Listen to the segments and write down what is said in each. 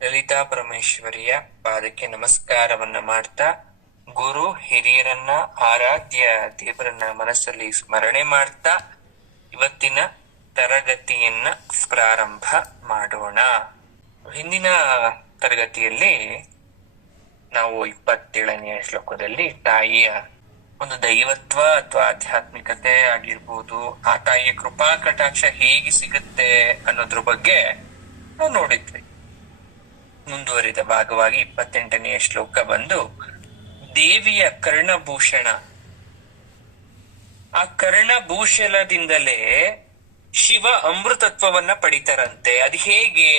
ಲಲಿತಾ ಪರಮೇಶ್ವರಿಯ ಪಾದಕ್ಕೆ ನಮಸ್ಕಾರವನ್ನ ಮಾಡ್ತಾ, ಗುರು ಹಿರಿಯರನ್ನ, ಆರಾಧ್ಯ ದೇವರನ್ನ ಮನಸ್ಸಲ್ಲಿ ಸ್ಮರಣೆ ಮಾಡ್ತಾ ಇವತ್ತಿನ ತರಗತಿಯನ್ನ ಪ್ರಾರಂಭ ಮಾಡೋಣ. ಹಿಂದಿನ ತರಗತಿಯಲ್ಲಿ ನಾವು 27ನೇ ಶ್ಲೋಕದಲ್ಲಿ ತಾಯಿಯ ಒಂದು ದೈವತ್ವ ಅಥವಾ ಆಧ್ಯಾತ್ಮಿಕತೆ ಆಗಿರ್ಬೋದು, ಆ ತಾಯಿಯ ಕೃಪಾ ಕಟಾಕ್ಷ ಹೇಗೆ ಸಿಗುತ್ತೆ ಅನ್ನೋದ್ರ ಬಗ್ಗೆ ನಾವು ನೋಡಿದ್ವಿ. ಮುಂದುವರಿದ ಭಾಗವಾಗಿ 28ನೇ ಶ್ಲೋಕ ಬಂದು ದೇವಿಯ ಕರ್ಣಭೂಷಣ. ಆ ಕರ್ಣಭೂಷಣದಿಂದಲೇ ಶಿವ ಅಮೃತತ್ವವನ್ನ ಪಡಿತಾರಂತೆ. ಅದು ಹೇಗೆ?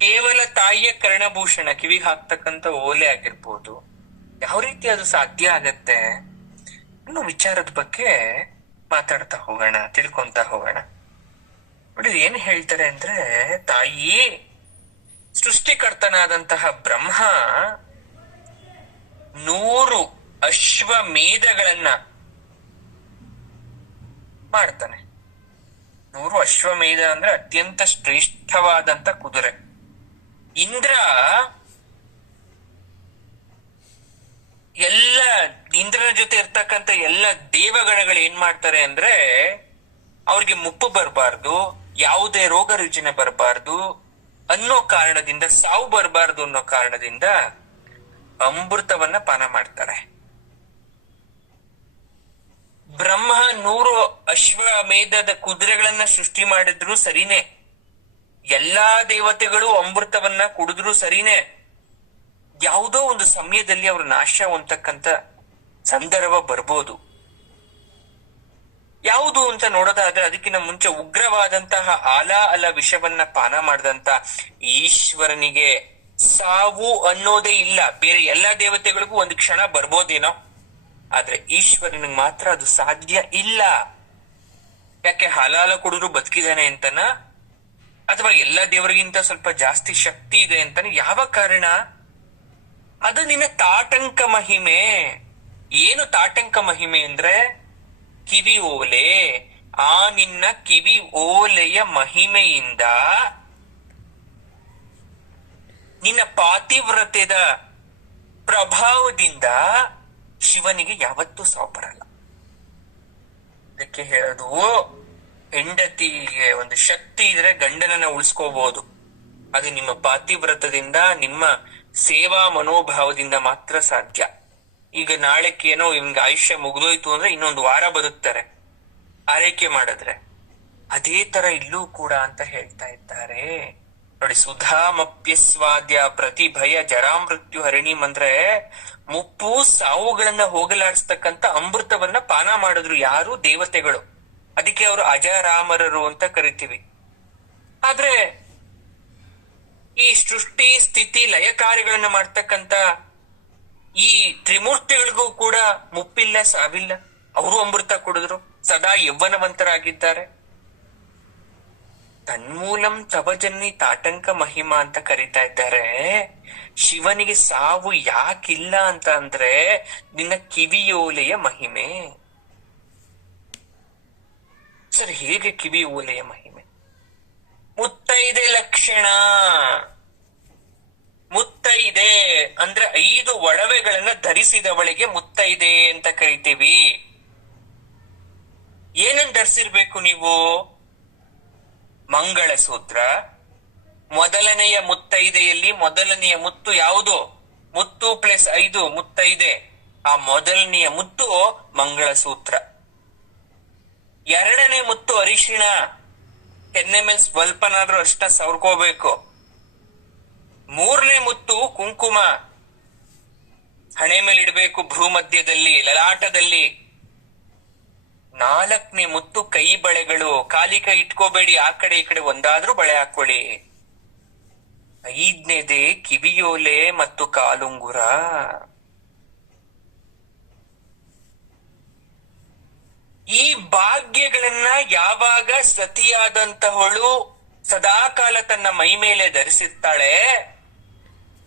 ಕೇವಲ ತಾಯಿಯ ಕರ್ಣಭೂಷಣ, ಕಿವಿಗೆ ಹಾಕ್ತಕ್ಕಂಥ ಓಲೆ ಆಗಿರ್ಬೋದು, ಯಾವ ರೀತಿ ಅದು ಸಾಧ್ಯ ಆಗತ್ತೆ ಅನ್ನೋ ವಿಚಾರದ ಬಗ್ಗೆ ಮಾತಾಡ್ತಾ ಹೋಗೋಣ, ತಿಳ್ಕೊಂತ ಹೋಗೋಣ. ನೋಡಿ, ಏನ್ ಹೇಳ್ತಾರೆ ಅಂದ್ರೆ, ತಾಯಿ ಸೃಷ್ಟಿಕರ್ತನಾದಂತಹ ಬ್ರಹ್ಮ 100 ಅಶ್ವಮೇಧಗಳನ್ನ ಮಾಡ್ತಾನೆ. 100 ಅಶ್ವಮೇಧ ಅಂದ್ರೆ ಅತ್ಯಂತ ಶ್ರೇಷ್ಠವಾದಂತ ಕುದುರೆ. ಇಂದ್ರನ ಜೊತೆ ಇರ್ತಕ್ಕಂಥ ಎಲ್ಲ ದೇವಗಣಗಳು ಏನ್ ಮಾಡ್ತಾರೆ ಅಂದ್ರೆ, ಅವ್ರಿಗೆ ಮುಪ್ಪು ಬರಬಾರ್ದು, ಯಾವುದೇ ರೋಗ ರುಜಿನ ಬರಬಾರ್ದು ಅನ್ನೋ ಕಾರಣದಿಂದ, ಸಾವು ಬರಬಾರ್ದು ಅನ್ನೋ ಕಾರಣದಿಂದ ಅಮೃತವನ್ನ ಪಾನ ಮಾಡ್ತಾರೆ. ಬ್ರಹ್ಮ 100 ಅಶ್ವಮೇಧದ ಕುದುರೆಗಳನ್ನ ಸೃಷ್ಟಿ ಮಾಡಿದ್ರು ಸರಿನೇ, ಎಲ್ಲಾ ದೇವತೆಗಳು ಅಮೃತವನ್ನ ಕುಡಿದ್ರು ಸರಿನೇ, ಯಾವುದೋ ಒಂದು ಸಮಯದಲ್ಲಿ ಅವ್ರ ನಾಶ ಹೊಂದತಕ್ಕಂತ ಸಂದರ್ಭ ಬರ್ಬೋದು. ಯಾವುದು ಅಂತ ನೋಡೋದಾದ್ರೆ, ಅದಕ್ಕಿಂತ ಮುಂಚೆ ಉಗ್ರವಾದಂತಹ ಅಲ ವಿಷವನ್ನ ಪಾನ ಮಾಡಿದಂತ ಈಶ್ವರನಿಗೆ ಸಾವು ಅನ್ನೋದೇ ಇಲ್ಲ. ಬೇರೆ ಎಲ್ಲಾ ದೇವತೆಗಳಿಗೂ ಒಂದು ಕ್ಷಣ ಬರ್ಬೋದೇನೋ, ಆದ್ರೆ ಈಶ್ವರನಿಗೆ ಮಾತ್ರ ಅದು ಸಾಧ್ಯ ಇಲ್ಲ. ಯಾಕೆ? ಹಲಾಲ ಕುಡಿದ್ರು ಬದುಕಿದಾನೆ ಅಂತನ, ಅಥವಾ ಎಲ್ಲಾ ದೇವರಿಗಿಂತ ಸ್ವಲ್ಪ ಜಾಸ್ತಿ ಶಕ್ತಿ ಇದೆ ಅಂತಾನೆ? ಯಾವ ಕಾರಣ? ಅದು ನಿನ್ನ ತಾಟಂಕ ಮಹಿಮೆ. ಏನು ತಾಟಂಕ ಮಹಿಮೆ ಅಂದ್ರೆ, ಕಿವಿ ಓಲೆ. ಆ ನಿನ್ನ ಕಿವಿ ಓಲೆಯ ಮಹಿಮೆಯಿಂದ, ನಿನ್ನ ಪಾತಿವ್ರತ್ಯದ ಪ್ರಭಾವದಿಂದ ಶಿವನಿಗೆ ಯಾವತ್ತೂ ಸಾವು ಬರಲ್ಲ. ಅದಕ್ಕೆ ಹೇಳೋದು, ಹೆಂಡತಿಗೆ ಒಂದು ಶಕ್ತಿ ಇದ್ರೆ ಗಂಡನನ್ನ ಉಳಿಸ್ಕೋಬಹುದು. ಅದು ನಿಮ್ಮ ಪಾತಿವ್ರತದಿಂದ, ನಿಮ್ಮ ಸೇವಾ ಮನೋಭಾವದಿಂದ ಮಾತ್ರ ಸಾಧ್ಯ. ಈಗ ನಾಳೆಕ್ಕೇನೋ ಇವ್ನಿಗೆ ಆಯುಷ್ಯ ಮುಗಿದೋಯ್ತು ಅಂದ್ರೆ ಇನ್ನೊಂದು ವಾರ ಬದುಕ್ತಾರೆ ಆರೈಕೆ ಮಾಡಿದ್ರೆ. ಅದೇ ತರ ಇಲ್ಲೂ ಕೂಡ ಅಂತ ಹೇಳ್ತಾ ಇದ್ದಾರೆ. ನೋಡಿ, ಸುಧಾಮಪ್ಯಸ್ವಾದ್ಯ ಪ್ರತಿಭಯ ಜರಾಮೃತ್ಯು ಹರಿಣಿಮ್ ಅಂದ್ರೆ, ಮುಪ್ಪು ಸಾವುಗಳನ್ನ ಹೋಗಲಾಡಿಸ್ತಕ್ಕಂಥ ಅಮೃತವನ್ನ ಪಾನ ಮಾಡಿದ್ರು ಯಾರು? ದೇವತೆಗಳು. ಅದಕ್ಕೆ ಅವರು ಅಜರಾಮರರು ಅಂತ ಕರಿತೀವಿ. ಆದ್ರೆ ಈ ಸೃಷ್ಟಿ ಸ್ಥಿತಿ ಲಯ ಕಾರ್ಯಗಳನ್ನ ಮಾಡ್ತಕ್ಕಂಥ ಈ ತ್ರಿಮೂರ್ತಿಗಳಿಗೂ ಕೂಡ ಮುಪ್ಪಿಲ್ಲ, ಸಾವಿಲ್ಲ. ಅವರು ಅಮೃತ ಕುಡಿದ್ರು, ಸದಾ ಯೌವನವಂತರಾಗಿದ್ದಾರೆ. ತನ್ಮೂಲಂ ತವಜನ್ನಿ ತಾಟಂಕ ಮಹಿಮಾ ಅಂತ ಕರೀತಾ ಇದ್ದಾರೆ. ಶಿವನಿಗೆ ಸಾವು ಯಾಕಿಲ್ಲ ಅಂತ ಅಂದ್ರೆ, ನಿನ್ನ ಕಿವಿಯೋಲೆಯ ಮಹಿಮೆ. ಸರ್, ಹೇಗೆ ಕಿವಿ ಓಲೆಯ ಮಹಿಮೆ? ಮುತ್ತೈದೆ ಲಕ್ಷಣ. ಮುತ್ತೈದೆ ಅಂದ್ರೆ 5 ಒಡವೆಗಳನ್ನ ಧರಿಸಿದವಳಿಗೆ ಮುತ್ತೈದೆ ಅಂತ ಕರಿತೀವಿ. ಏನನ್ನ ಧರಿಸಿರ್ಬೇಕು ನೀವು? ಮಂಗಳಸೂತ್ರ. ಮೊದಲನೆಯ ಮುತ್ತೈದೆಯಲ್ಲಿ ಮೊದಲನೆಯ ಮುತ್ತು ಯಾವುದು? ಮುತ್ತು ಪ್ಲಸ್ 5 ಮುತ್ತೈದೆ. ಆ ಮೊದಲನೆಯ ಮುತ್ತು ಮಂಗಳಸೂತ್ರ. ಎರಡನೇ ಮುತ್ತು ಅರಿಶಿಣ. ಕೆನ್ನೆ ಮೇಲೆ ಸ್ವಲ್ಪನಾದ್ರೂ ಅರಿಶಿಣ ಸವರ್ಕೋಬೇಕು. ಮೂರನೇ ಮುತ್ತು ಕುಂಕುಮ, ಹಣೆ ಮೇಲೆ ಇಡಬೇಕು, ಭ್ರೂ ಮಧ್ಯದಲ್ಲಿ, ಲಲಾಟದಲ್ಲಿ. 4ನೇ ಮುತ್ತು ಕೈ ಬಳೆಗಳು. ಖಾಲಿ ಕೈ ಇಟ್ಕೋಬೇಡಿ, ಆ ಕಡೆ ಈ ಕಡೆ ಒಂದಾದ್ರೂ ಬಳೆ ಹಾಕೊಳ್ಳಿ. 5ನೇದೇ ಕಿವಿಯೋಲೆ ಮತ್ತು ಕಾಲುಂಗುರ. ಈ ಭಾಗ್ಯಗಳನ್ನ ಯಾವಾಗ ಸತಿಯಾದಂತಹವಳು ಸದಾಕಾಲ ತನ್ನ ಮೈ ಮೇಲೆ ಧರಿಸಿರ್ತಾಳೆ,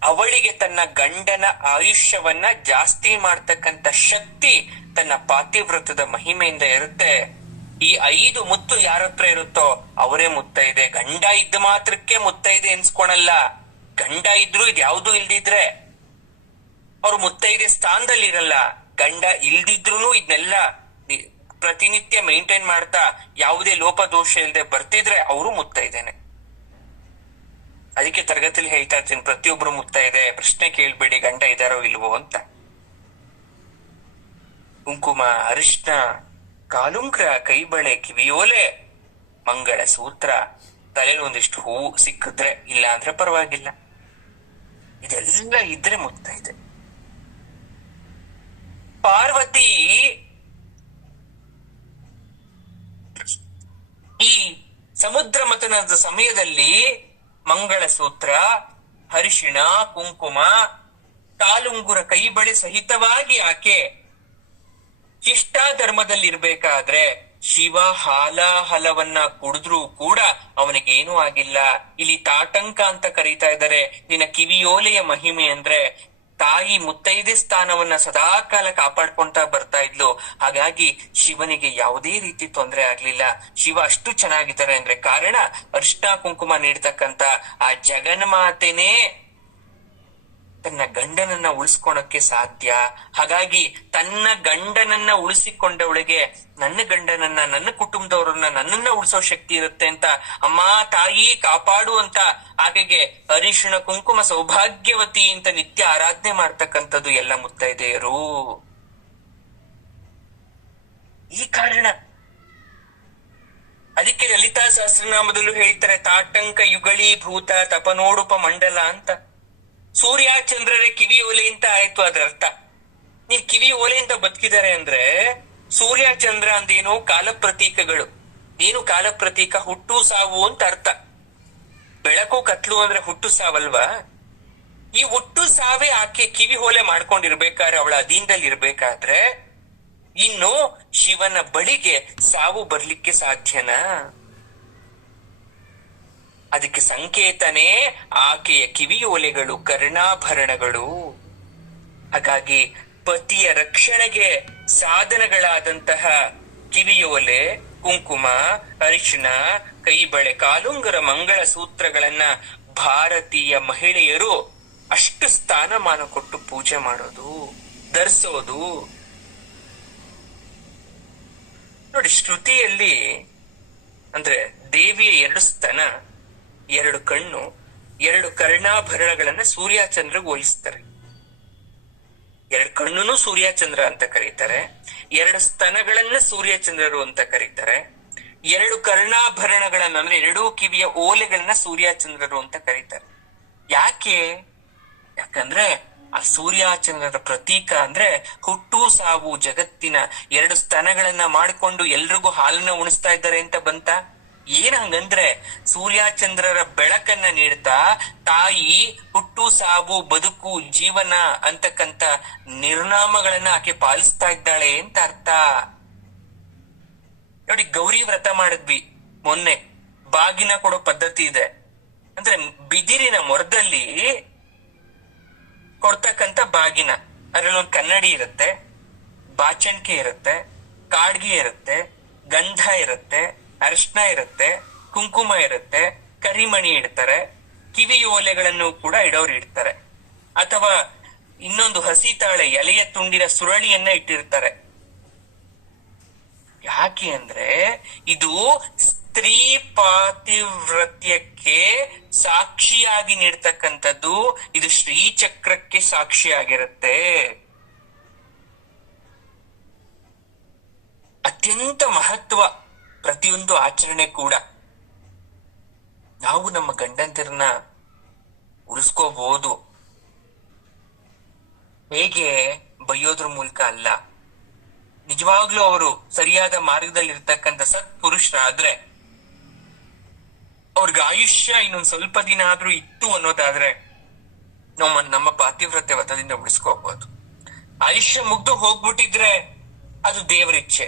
ಅವಳಿಗೆ ತನ್ನ ಗಂಡನ ಆಯುಷ್ಯವನ್ನ ಜಾಸ್ತಿ ಮಾಡ್ತಕ್ಕಂಥ ಶಕ್ತಿ ತನ್ನ ಪಾತಿವ್ರತದ ಮಹಿಮೆಯಿಂದ ಇರುತ್ತೆ. ಈ 5 ಮುತ್ತು ಯಾರ ಹತ್ರ ಇರುತ್ತೋ ಅವರೇ ಮುತ್ತೈದೆ. ಗಂಡ ಇದ್ದ ಮಾತ್ರಕ್ಕೆ ಮುತ್ತೈದೆ ಎನ್ಸ್ಕೊಳಲ್ಲ. ಗಂಡ ಇದ್ರು ಇದ್ಯಾವುದೂ ಇಲ್ದಿದ್ರೆ ಅವ್ರು ಮುತ್ತೈದೆ ಸ್ಥಾನದಲ್ಲಿ ಇರಲ್ಲ. ಗಂಡ ಇಲ್ದಿದ್ರು ಇದನ್ನೆಲ್ಲ ಪ್ರತಿನಿತ್ಯ ಮೇಂಟೈನ್ ಮಾಡ್ತಾ ಯಾವುದೇ ಲೋಪದೋಷ ಇಲ್ಲದೆ ಬರ್ತಿದ್ರೆ ಅವರು ಮುತ್ತೈದೇನೆ. ಅದಕ್ಕೆ ತರಗತಿಲಿ ಹೇಳ್ತಾ ಇರ್ತೀನಿ, ಪ್ರತಿಯೊಬ್ರು ಮುತ್ತೈದೆ, ಪ್ರಶ್ನೆ ಕೇಳ್ಬೇಡಿ ಗಂಡ ಇದಾರೋ ಇಲ್ವೋ ಅಂತ. ಕುಂಕುಮ, ಅರಿಶಿನ, ಕಾಲುಂಗ್ರ, ಕೈಬಳೆ, ಕಿವಿಯೋಲೆ, ಮಂಗಳ ಸೂತ್ರ, ತಲೆಯಲ್ಲಿ ಒಂದಿಷ್ಟು ಹೂವು ಸಿಕ್ಕಿದ್ರೆ, ಇಲ್ಲ ಅಂದ್ರೆ ಪರವಾಗಿಲ್ಲ, ಇದೆಲ್ಲ ಇದ್ರೆ ಮುತ್ತೈದೆ. ಪಾರ್ವತಿ ಈ ಸಮುದ್ರ ಮಥನದ ಸಮಯದಲ್ಲಿ ಮಂಗಳ ಸೂತ್ರ, ಅರಿಶಿಣ, ಕುಂಕುಮ, ಕಾಲುಂಗುರ, ಕೈಬಳೆ ಸಹಿತವಾಗಿ ಆಕೆ ಶಿಷ್ಟಾಧರ್ಮದಲ್ಲಿರ್ಬೇಕಾದ್ರೆ ಶಿವ ಹಾಲಾಹಲವನ್ನ ಕುಡಿದ್ರೂ ಕೂಡ ಅವನಿಗೇನೂ ಆಗಿಲ್ಲ. ಇಲ್ಲಿ ತಾಟಂಕ ಅಂತ ಕರೀತಾ ಇದ್ದಾರೆ. ನಿನ್ನ ಕಿವಿಯೋಲೆಯ ಮಹಿಮೆ ಅಂದ್ರೆ ತಾಯಿ ಮುತ್ತೈದೆ ಸ್ಥಾನವನ್ನ ಸದಾಕಾಲ ಕಾಪಾಡ್ಕೊಂತ ಬರ್ತಾ ಇದ್ಲು. ಹಾಗಾಗಿ ಶಿವನಿಗೆ ಯಾವುದೇ ರೀತಿ ತೊಂದರೆ ಆಗ್ಲಿಲ್ಲ. ಶಿವ ಅಷ್ಟು ಚೆನ್ನಾಗಿದ್ದಾರೆ ಅಂದ್ರೆ ಕಾರಣ ಅರಿಶಿನ ಕುಂಕುಮ ನೀಡ್ತಕ್ಕಂತ ಆ ಜಗನ್ಮಾತೆನೇ ತನ್ನ ಗಂಡನನ್ನ ಉಳಿಸ್ಕೊಳಕ್ಕೆ ಸಾಧ್ಯ. ಹಾಗಾಗಿ ತನ್ನ ಗಂಡನನ್ನ ಉಳಿಸಿಕೊಂಡವಳಿಗೆ ನನ್ನ ಗಂಡನನ್ನ, ನನ್ನ ಕುಟುಂಬದವರನ್ನ, ನನ್ನನ್ನ ಉಳಿಸೋ ಶಕ್ತಿ ಇರುತ್ತೆ ಅಂತ ಅಮ್ಮ ತಾಯಿ ಕಾಪಾಡು ಅಂತ ಆಕೆಗೆ ಅರಿಶಿಣ ಕುಂಕುಮ ಸೌಭಾಗ್ಯವತಿ ಅಂತ ನಿತ್ಯ ಆರಾಧನೆ ಮಾಡ್ತಕ್ಕಂಥದ್ದು ಎಲ್ಲ ಮುತ್ತೈದೆಯರು. ಈ ಕಾರಣ ಅದಕ್ಕೆ ಲಲಿತಾ ಸಹಸ್ರನಾಮದಲ್ಲೂ ಹೇಳ್ತಾರೆ, ತಾಟಂಕ ಯುಗಳಿ ಭೂತ ತಪನೋಡುಪ ಮಂಡಲ ಅಂತ. ಸೂರ್ಯ ಚಂದ್ರರೇ ಕಿವಿ ಓಲೆ ಅಂತ ಆಯ್ತು ಅದರ ಅರ್ಥ. ನೀವ್ ಕಿವಿ ಓಲೆ ಅಂತ ಬದುಕಿದ್ದಾರೆ ಅಂದ್ರೆ ಸೂರ್ಯ ಚಂದ್ರ ಅಂದೇನು ಕಾಲ ಪ್ರತೀಕಗಳು. ಏನು ಕಾಲ ಪ್ರತೀಕ? ಹುಟ್ಟು ಸಾವು ಅಂತ ಅರ್ಥ. ಬೆಳಕು ಕತ್ಲು ಅಂದ್ರೆ ಹುಟ್ಟು ಸಾವಲ್ವಾ? ಈ ಹುಟ್ಟು ಸಾವೇ ಆಕೆ ಕಿವಿ ಓಲೆ ಮಾಡ್ಕೊಂಡಿರ್ಬೇಕಾದ್ರೆ, ಅವಳ ಅಧೀನದಲ್ಲಿ ಇರ್ಬೇಕಾದ್ರೆ ಇನ್ನು ಶಿವನ ಬಳಿಗೆ ಸಾವು ಬರ್ಲಿಕ್ಕೆ ಸಾಧ್ಯನಾ? ಅದಕ್ಕೆ ಸಂಕೇತನೇ ಆಕೆಯ ಕಿವಿಯೋಲೆಗಳು, ಕರ್ಣಾಭರಣಗಳು. ಹಾಗಾಗಿ ಪತಿಯ ರಕ್ಷಣೆಗೆ ಸಾಧನಗಳಾದಂತಹ ಕಿವಿಯೋಲೆ, ಕುಂಕುಮ, ಅರಿಶಿಣ, ಕೈಬಳೆ, ಕಾಲುಂಗರ, ಮಂಗಳ ಸೂತ್ರಗಳನ್ನ ಭಾರತೀಯ ಮಹಿಳೆಯರು ಅಷ್ಟು ಸ್ಥಾನಮಾನ ಕೊಟ್ಟು ಪೂಜೆ ಮಾಡೋದು, ಧರಿಸೋದು. ನೋಡಿ, ಶ್ರುತಿಯಲ್ಲಿ ಅಂದ್ರೆ ದೇವಿಯ 2 ಸ್ತನ, 2 ಕಣ್ಣು, 2 ಕರ್ಣಾಭರಣಗಳನ್ನ ಸೂರ್ಯ ಚಂದ್ರಗೆ ಹೋಲಿಸ್ತಾರೆ. 2 ಕಣ್ಣುನು ಸೂರ್ಯ ಚಂದ್ರ ಅಂತ ಕರೀತಾರೆ, 2 ಸ್ತನಗಳನ್ನ ಸೂರ್ಯ ಚಂದ್ರರು ಅಂತ ಕರೀತಾರೆ, 2 ಕರ್ಣಾಭರಣಗಳನ್ನ ಅಂದ್ರೆ 2 ಕಿವಿಯ ಓಲೆಗಳನ್ನ ಸೂರ್ಯ ಚಂದ್ರರು ಅಂತ ಕರೀತಾರೆ. ಯಾಕೆ? ಯಾಕಂದ್ರೆ ಆ ಸೂರ್ಯ ಚಂದ್ರರ ಪ್ರತೀಕ ಅಂದ್ರೆ ಹುಟ್ಟು ಸಾವು, ಜಗತ್ತಿನ 2 ಸ್ತನಗಳನ್ನ ಮಾಡಿಕೊಂಡು ಎಲ್ರಿಗೂ ಹಾಲನ್ನ ಉಣಿಸ್ತಾ ಇದ್ದಾರೆ ಅಂತ ಬಂತ. ಏನ್ ಹಂಗಂದ್ರೆ ಸೂರ್ಯ ಚಂದ್ರರ ಬೆಳಕನ್ನ ನೀಡ್ತಾ ತಾಯಿ ಹುಟ್ಟು ಸಾವು, ಬದುಕು, ಜೀವನ ಅಂತಕ್ಕಂತ ನಿರ್ನಾಮಗಳನ್ನ ಆಕೆ ಪಾಲಿಸ್ತಾ ಇದ್ದಾಳೆ ಅಂತ ಅರ್ಥ. ನೋಡಿ, ಗೌರಿ ವ್ರತ ಮಾಡಿದ್ವಿ ಮೊನ್ನೆ. ಬಾಗಿನ ಕೊಡೋ ಪದ್ಧತಿ ಇದೆ. ಅಂದ್ರೆ ಬಿದಿರಿನ ಮೊರದಲ್ಲಿ ಕೊಡ್ತಕ್ಕಂತ ಬಾಗಿನ, ಅದ್ರಲ್ಲಿ ಒಂದು ಕನ್ನಡಿ ಇರುತ್ತೆ, ಬಾಚಣಿಕೆ ಇರುತ್ತೆ, ಕಾಡ್ಗಿ ಇರುತ್ತೆ, ಗಂಧ ಇರುತ್ತೆ, ಅರಿಶಿನ ಇರುತ್ತೆ, ಕುಂಕುಮ ಇರುತ್ತೆ, ಕರಿಮಣಿ ಇಡ್ತಾರೆ, ಕಿವಿ ಓಲೆಗಳನ್ನು ಕೂಡ ಇಡೋರು ಇಡ್ತಾರೆ. ಅಥವಾ ಇನ್ನೊಂದು ಹಸಿ ತಾಳೆ ಎಲೆಯ ತುಂಡಿನ ಸುರಳಿಯನ್ನ ಇಟ್ಟಿರ್ತಾರೆ. ಯಾಕೆ ಅಂದ್ರೆ ಇದು ಸ್ತ್ರೀ ಪಾತಿವ್ರತ್ಯಕ್ಕೆ ಸಾಕ್ಷಿಯಾಗಿ ನೀಡ್ತಕ್ಕಂಥದ್ದು. ಇದು ಶ್ರೀಚಕ್ರಕ್ಕೆ ಸಾಕ್ಷಿಯಾಗಿರುತ್ತೆ. ಅತ್ಯಂತ ಮಹತ್ವ ಪ್ರತಿಯೊಂದು ಆಚರಣೆ ಕೂಡ. ನಾವು ನಮ್ಮ ಗಂಡಂದಿರನ್ನ ಉಳಿಸ್ಕೋಬಹುದು. ಹೇಗೆ? ಬೈಯೋದ್ರ ಮೂಲಕ ಅಲ್ಲ. ನಿಜವಾಗ್ಲೂ ಅವರು ಸರಿಯಾದ ಮಾರ್ಗದಲ್ಲಿ ಇರ್ತಕ್ಕಂಥ ಸತ್ಪುರುಷರಾದ್ರೆ, ಅವ್ರಿಗೆ ಆಯುಷ್ಯ ಇನ್ನೊಂದ್ ಸ್ವಲ್ಪ ದಿನ ಆದ್ರೂ ಇತ್ತು ಅನ್ನೋದಾದ್ರೆ ನಮ್ಮ ಪಾತಿವ್ರತ್ಯ ವ್ರತದಿಂದ ಉಳಿಸ್ಕೋಬಹುದು. ಆಯುಷ್ಯ ಮುಗ್ದು ಹೋಗ್ಬಿಟ್ಟಿದ್ರೆ ಅದು ದೇವರಿಚ್ಛೆ.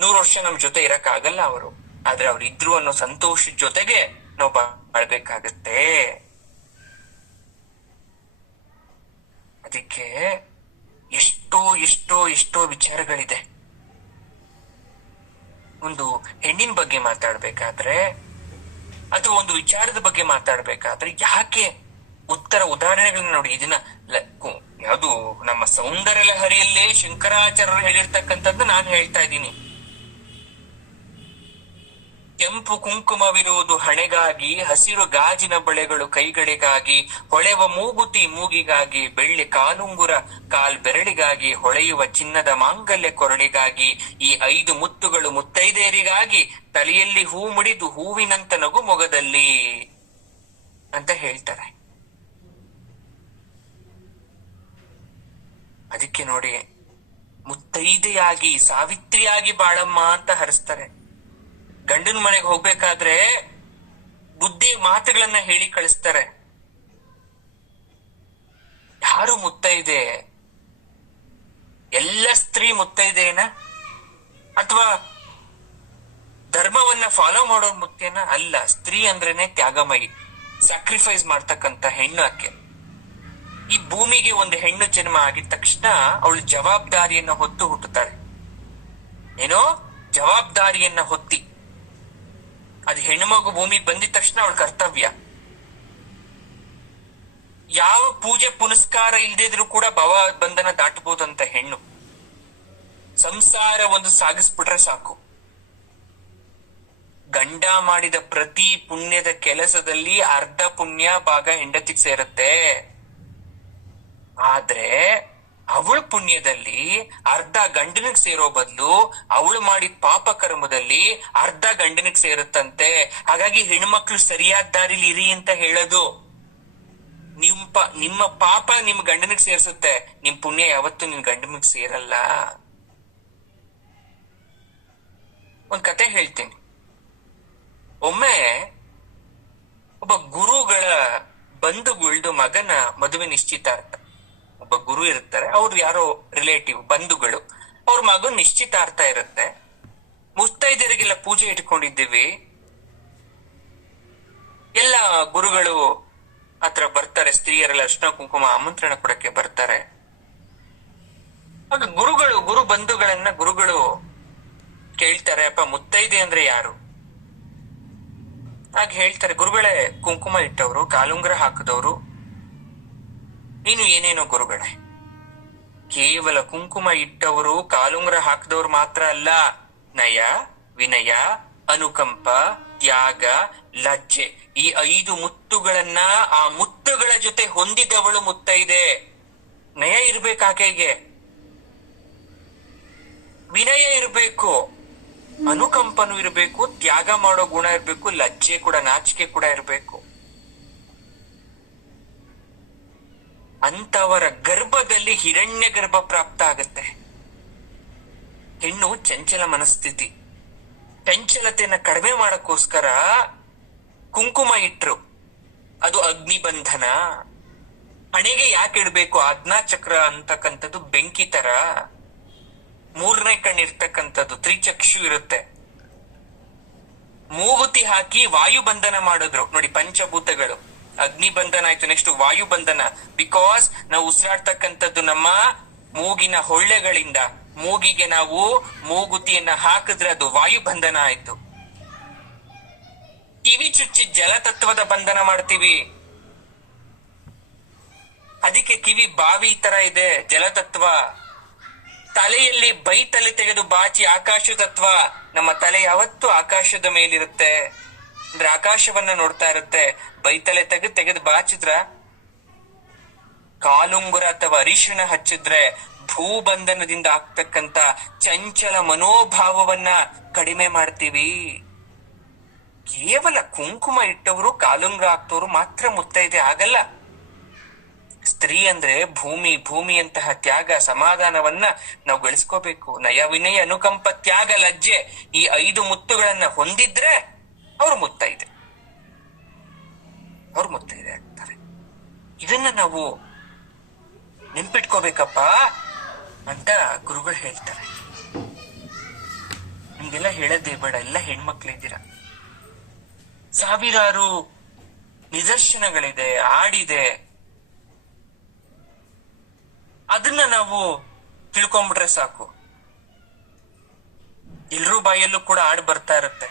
100 ವರ್ಷ ನಮ್ ಜೊತೆ ಇರಕ್ ಆಗಲ್ಲ ಅವರು. ಆದ್ರೆ ಅವ್ರು ಇದ್ರು ಅನ್ನೋ ಸಂತೋಷದ ಜೊತೆಗೆ ನಾವು ಬಾಳ್ಬೇಕಾಗತ್ತೆ. ಅದಕ್ಕೆ ಎಷ್ಟೋ ಎಷ್ಟೋ ಎಷ್ಟೋ ವಿಚಾರಗಳಿದೆ. ಒಂದು ಹೆಣ್ಣಿನ ಬಗ್ಗೆ ಮಾತಾಡ್ಬೇಕಾದ್ರೆ ಅಥವಾ ಒಂದು ವಿಚಾರದ ಬಗ್ಗೆ ಮಾತಾಡ್ಬೇಕಾದ್ರೆ ಯಾಕೆ ಉದಾಹರಣೆಗಳನ್ನ ನೋಡಿ. ಇದನ್ನ ಯಾವುದು ನಮ್ಮ ಸೌಂದರ್ಯ ಲಹರಿಯಲ್ಲೇ ಶಂಕರಾಚಾರ್ಯರು ಹೇಳಿರ್ತಕ್ಕಂಥದ್ದು ನಾನು ಹೇಳ್ತಾ ಇದ್ದೀನಿ. ಕೆಂಪು ಕುಂಕುಮವಿರುವುದು ಹಣೆಗಾಗಿ, ಹಸಿರು ಗಾಜಿನ ಬಳೆಗಳು ಕೈಗಳಿಗಾಗಿ, ಹೊಳೆವ ಮೂಗುತಿ ಮೂಗಿಗಾಗಿ, ಬೆಳ್ಳಿ ಕಾಲುಂಗುರ ಬೆರಳಿಗಾಗಿ, ಹೊಳೆಯುವ ಚಿನ್ನದ ಮಾಂಗಲ್ಯ ಕೊರಳಿಗಾಗಿ, ಈ 5 ಮುತ್ತುಗಳು ಮುತ್ತೈದೆಯರಿಗಾಗಿ, ತಲೆಯಲ್ಲಿ ಹೂ ಮುಡಿದು ಹೂವಿನಂತ ನಗು ಮೊಗದಲ್ಲಿ ಅಂತ ಹೇಳ್ತಾರೆ. ಅದಕ್ಕೆ ನೋಡಿ, ಮುತ್ತೈದೆಯಾಗಿ ಸಾವಿತ್ರಿಯಾಗಿ ಬಾಳಮ್ಮ ಅಂತ ಹರಿಸ್ತಾರೆ. ಗಂಡನ ಮನೆಗೆ ಹೋಗ್ಬೇಕಾದ್ರೆ ಬುದ್ಧಿ ಮಾತುಗಳನ್ನ ಹೇಳಿ ಕಳಿಸ್ತಾರೆ. ಯಾರು ಮುತ್ತೈದೆ? ಎಲ್ಲ ಸ್ತ್ರೀ ಮುತ್ತೈದೆನ ಅಥವಾ ಧರ್ಮವನ್ನ ಫಾಲೋ ಮಾಡೋ ಮುತ್ತೇನ? ಅಲ್ಲ. ಸ್ತ್ರೀ ಅಂದ್ರೇನೆ ತ್ಯಾಗಮಯಿ, ಸ್ಯಾಕ್ರಿಫೈಸ್ ಮಾಡ್ತಕ್ಕಂತ ಹೆಣ್ಣು. ಆಕೆ ಈ ಭೂಮಿಗೆ ಒಂದು ಹೆಣ್ಣು ಜನ್ಮ ಆಗಿದ ತಕ್ಷಣ ಅವಳು ಜವಾಬ್ದಾರಿಯನ್ನ ಹೊತ್ತು ಹುಟ್ಟುತ್ತಾಳೆ. ಏನೋ ಜವಾಬ್ದಾರಿಯನ್ನ ಹೊತ್ತಿ, ಅದು ಹೆಣ್ಣುಮಗು ಭೂಮಿಗೆ ಬಂದಿದ ತಕ್ಷಣ ಅವಳ ಕರ್ತವ್ಯ. ಯಾವ ಪೂಜೆ ಪುನಸ್ಕಾರ ಇಲ್ದಿದ್ರು ಕೂಡ ಭವ ಬಂಧನ ದಾಟಬಹುದಂತ ಹೆಣ್ಣು. ಸಂಸಾರ ಒಂದು ಸಾಗಿಸ್ಬಿಟ್ರೆ ಸಾಕು. ಗಂಡ ಮಾಡಿದ ಪ್ರತಿ ಪುಣ್ಯದ ಕೆಲಸದಲ್ಲಿ ಅರ್ಧ ಪುಣ್ಯ ಭಾಗ ಹೆಂಡತಿಗೆ ಸೇರುತ್ತೆ. ಆದ್ರೆ ಅವಳ ಪುಣ್ಯದಲ್ಲಿ ಅರ್ಧ ಗಂಡನಿಗೆ ಸೇರೋ ಬದಲು ಅವಳು ಮಾಡಿದ ಪಾಪ ಕರ್ಮದಲ್ಲಿ ಅರ್ಧ ಗಂಡನಿಗೆ ಸೇರುತ್ತಂತೆ. ಹಾಗಾಗಿ ಹೆಣ್ಮಕ್ಳು ಸರಿಯಾದ ದಾರಿಲಿ ಇರಿ ಅಂತ ಹೇಳೋದು. ನಿಮ್ಮ ಪಾಪ ನಿಮ್ ಗಂಡನಿಗೆ ಸೇರ್ಸುತ್ತೆ, ನಿಮ್ ಪುಣ್ಯ ಯಾವತ್ತೂ ನಿಮ್ ಗಂಡನಿಗೆ ಸೇರಲ್ಲ. ಒಂದ್ ಕತೆ ಹೇಳ್ತೀನಿ. ಒಮ್ಮೆ ಒಬ್ಬ ಗುರುಗಳ ಬಂಧುಗಳ್ದು ಮಗನ ಮದುವೆ ನಿಶ್ಚಿತಾರ್ಥ. ಒಬ್ಬ ಗುರು ಇರ್ತಾರೆ, ಅವ್ರು ಯಾರೋ ರಿಲೇಟಿವ್ ಬಂಧುಗಳು, ಅವ್ರ ಮಗನ್ ನಿಶ್ಚಿತಾರ್ಥ ಇರುತ್ತೆ. ಮುತ್ತೈದರಿಗೆಲ್ಲ ಪೂಜೆ ಇಟ್ಕೊಂಡಿದ್ದೀವಿ. ಎಲ್ಲ ಗುರುಗಳು ಹತ್ರ ಬರ್ತಾರೆ, ಸ್ತ್ರೀಯರೆಲ್ಲ ಅರ್ಶಿನ ಕುಂಕುಮ ಆಮಂತ್ರಣ ಕೊಡಕ್ಕೆ ಬರ್ತಾರೆ. ಆಗ ಗುರು ಬಂಧುಗಳನ್ನ ಗುರುಗಳು ಕೇಳ್ತಾರೆ, ಅಪ್ಪ ಮುತ್ತೈದೆ ಅಂದ್ರೆ ಯಾರು? ಆಗ ಹೇಳ್ತಾರೆ, ಗುರುಗಳೇ ಕುಂಕುಮ ಇಟ್ಟವರು, ಕಾಲುಂಗ್ರ ಹಾಕಿದವರು, ನೀನು ಏನೇನೋ ಗುರುಗಳೇ. ಕೇವಲ ಕುಂಕುಮ ಇಟ್ಟವರು ಕಾಲುಂಗ್ರ ಹಾಕಿದವರು ಮಾತ್ರ ಅಲ್ಲ, ನಯ, ವಿನಯ, ಅನುಕಂಪ, ತ್ಯಾಗ, ಲಜ್ಜೆ, ಈ 5 ಮುತ್ತುಗಳನ್ನ ಆ ಮುತ್ತುಗಳ ಜೊತೆ ಹೊಂದಿದವಳು ಮುತ್ತೈದೆ. ನಯ ಇರ್ಬೇಕು ಆಕೆಗೆ, ವಿನಯ ಇರ್ಬೇಕು, ಅನುಕಂಪನೂ ಇರ್ಬೇಕು, ತ್ಯಾಗ ಮಾಡೋ ಗುಣ ಇರ್ಬೇಕು, ಲಜ್ಜೆ ಕೂಡ, ನಾಚಿಕೆ ಕೂಡ ಇರ್ಬೇಕು. ಅಂತವರ ಗರ್ಭದಲ್ಲಿ ಹಿರಣ್ಯ ಗರ್ಭ ಪ್ರಾಪ್ತ ಆಗತ್ತೆ. ಹೆಣ್ಣು ಚಂಚಲ ಮನಸ್ಥಿತಿ, ಚಂಚಲತೆಯನ್ನ ಕಡಿಮೆ ಮಾಡಕ್ಕೋಸ್ಕರ ಕುಂಕುಮ ಇಟ್ರು, ಅದು ಅಗ್ನಿಬಂಧನ. ಹಣೆಗೆ ಯಾಕೆ ಇಡ್ಬೇಕು? ಆಜ್ಞಾಚಕ್ರ ಅಂತಕ್ಕಂಥದ್ದು ಬೆಂಕಿ ತರ, 3ನೇ ಕಣ್ಣಿರ್ತಕ್ಕಂಥದ್ದು, ತ್ರಿಚಕ್ಷು ಇರುತ್ತೆ. ಮೂಗುತಿ ಹಾಕಿ ವಾಯುಬಂಧನ ಮಾಡಿದ್ರು ನೋಡಿ. ಪಂಚಭೂತಗಳು, ಅಗ್ನಿ ಬಂಧನ ಆಯ್ತು, ನೆಕ್ಸ್ಟ್ ವಾಯು ಬಂಧನ. ಬಿಕಾಸ್ ನಾವು ಉಸಿರಾಡ್ತಕ್ಕಂಥದ್ದು ನಮ್ಮ ಮೂಗಿನ ಹೊಳ್ಳೆಗಳಿಂದ. ಮೂಗಿಗೆ ನಾವು ಮೂಗುತಿಯನ್ನ ಹಾಕಿದ್ರೆ ಅದು ವಾಯು ಬಂಧನ ಆಯ್ತು. ಕಿವಿ ಚುಚ್ಚಿ ಜಲತತ್ವದ ಬಂಧನ ಮಾಡ್ತೀವಿ, ಅದಕ್ಕೆ ಕಿವಿ ಬಾವಿ ತರ ಇದೆ, ಜಲತತ್ವ. ತಲೆಯಲ್ಲಿ ತಲೆ ತೆಗೆದು ಬಾಚಿ ಆಕಾಶ ತತ್ವ. ನಮ್ಮ ತಲೆ ಯಾವತ್ತೂ ಆಕಾಶದ ಮೇಲಿರುತ್ತೆ, ಅಂದ್ರೆ ಆಕಾಶವನ್ನ ನೋಡ್ತಾ ಇರುತ್ತೆ. ಬೈತಲೆ ತೆಗೆದು ಬಾಚಿದ್ರ, ಕಾಲುಂಗುರ ಅಥವಾ ಅರಿಶಿಣ ಹಚ್ಚಿದ್ರೆ ಭೂಬಂಧನದಿಂದ ಆಗ್ತಕ್ಕಂತ ಚಂಚಲ ಮನೋಭಾವವನ್ನ ಕಡಿಮೆ ಮಾಡ್ತೀವಿ. ಕೇವಲ ಕುಂಕುಮ ಇಟ್ಟವರು ಕಾಲುಂಗುರ ಹಾಕ್ತವ್ರು ಮಾತ್ರ ಮುತ್ತೈದೆ ಆಗಲ್ಲ. ಸ್ತ್ರೀ ಅಂದ್ರೆ ಭೂಮಿಯಂತಹ ತ್ಯಾಗ, ಸಮಾಧಾನವನ್ನ ನಾವು ಗಳಿಸ್ಕೋಬೇಕು. ನಯ, ವಿನಯ, ಅನುಕಂಪ, ತ್ಯಾಗ, ಲಜ್ಜೆ, ಈ 5 ಮುತ್ತುಗಳನ್ನ ಹೊಂದಿದ್ರೆ ಅವ್ರು ಮುತ್ತೈದೆ ಆಗ್ತಾರೆ. ಇದನ್ನ ನಾವು ನೆನ್ಪಿಟ್ಕೋಬೇಕಪ್ಪ ಅಂತ ಗುರುಗಳು ಹೇಳ್ತಾರೆ. ನಿಮ್ಗೆಲ್ಲ ಹೇಳೋದೇ ಬೇಡ, ಎಲ್ಲ ಹೆಣ್ಮಕ್ಳಿದ್ದೀರ. ಸಾವಿರಾರು ನಿದರ್ಶನಗಳಿದೆ, ಹಾಡಿದೆ. ಅದನ್ನ ನಾವು ತಿಳ್ಕೊಂಡ್ಬಿಟ್ರೆ ಸಾಕು. ಎಲ್ರೂ ಬಾಯಲ್ಲೂ ಕೂಡ ಹಾಡು ಬರ್ತಾ ಇರುತ್ತೆ,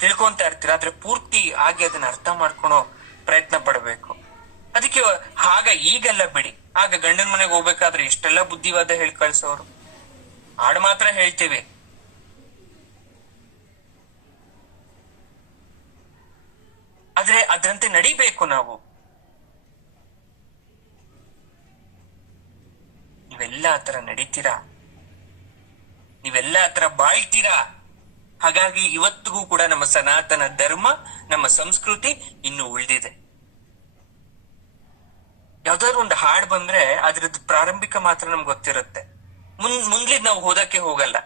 ತಿಳ್ಕೊಂತ ಇರ್ತೀರ, ಆದ್ರೆ ಪೂರ್ತಿ ಆಗಿ ಅದನ್ನ ಅರ್ಥ ಮಾಡ್ಕೊಳೋ ಪ್ರಯತ್ನ ಪಡ್ಬೇಕು. ಅದಕ್ಕೆ ಈಗೆಲ್ಲ ಬಿಡಿ, ಆಗ ಗಂಡನ ಮನೆಗೆ ಹೋಗ್ಬೇಕಾದ್ರೆ ಎಷ್ಟೆಲ್ಲ ಬುದ್ಧಿವಾದ ಹೇಳಿ ಕಳ್ಸೋರು. ಹಾಡು ಮಾತ್ರ ಹೇಳ್ತೀವಿ, ಆದ್ರೆ ಅದ್ರಂತೆ ನಡಿಬೇಕು ನಾವು. ನೀವೆಲ್ಲ ಆತರ ನಡೀತೀರಾ, ನೀವೆಲ್ಲ ಆತರ ಬಾಳ್ತೀರಾ. ಹಾಗಾಗಿ ಇವತ್ತಿಗೂ ಕೂಡ ನಮ್ಮ ಸನಾತನ ಧರ್ಮ, ನಮ್ಮ ಸಂಸ್ಕೃತಿ ಇನ್ನು ಉಳಿದಿದೆ. ಯಾವ್ದಾದ್ರು ಒಂದು ಹಾಡ್ ಬಂದ್ರೆ ಅದ್ರದ್ದು ಪ್ರಾರಂಭಿಕ ಮಾತ್ರ ನಮ್ಗೆ ಗೊತ್ತಿರುತ್ತೆ, ಮುಂದ್ಲಿದ್ ನಾವು ಓದಕ್ಕೆ ಹೋಗಲ್ಲ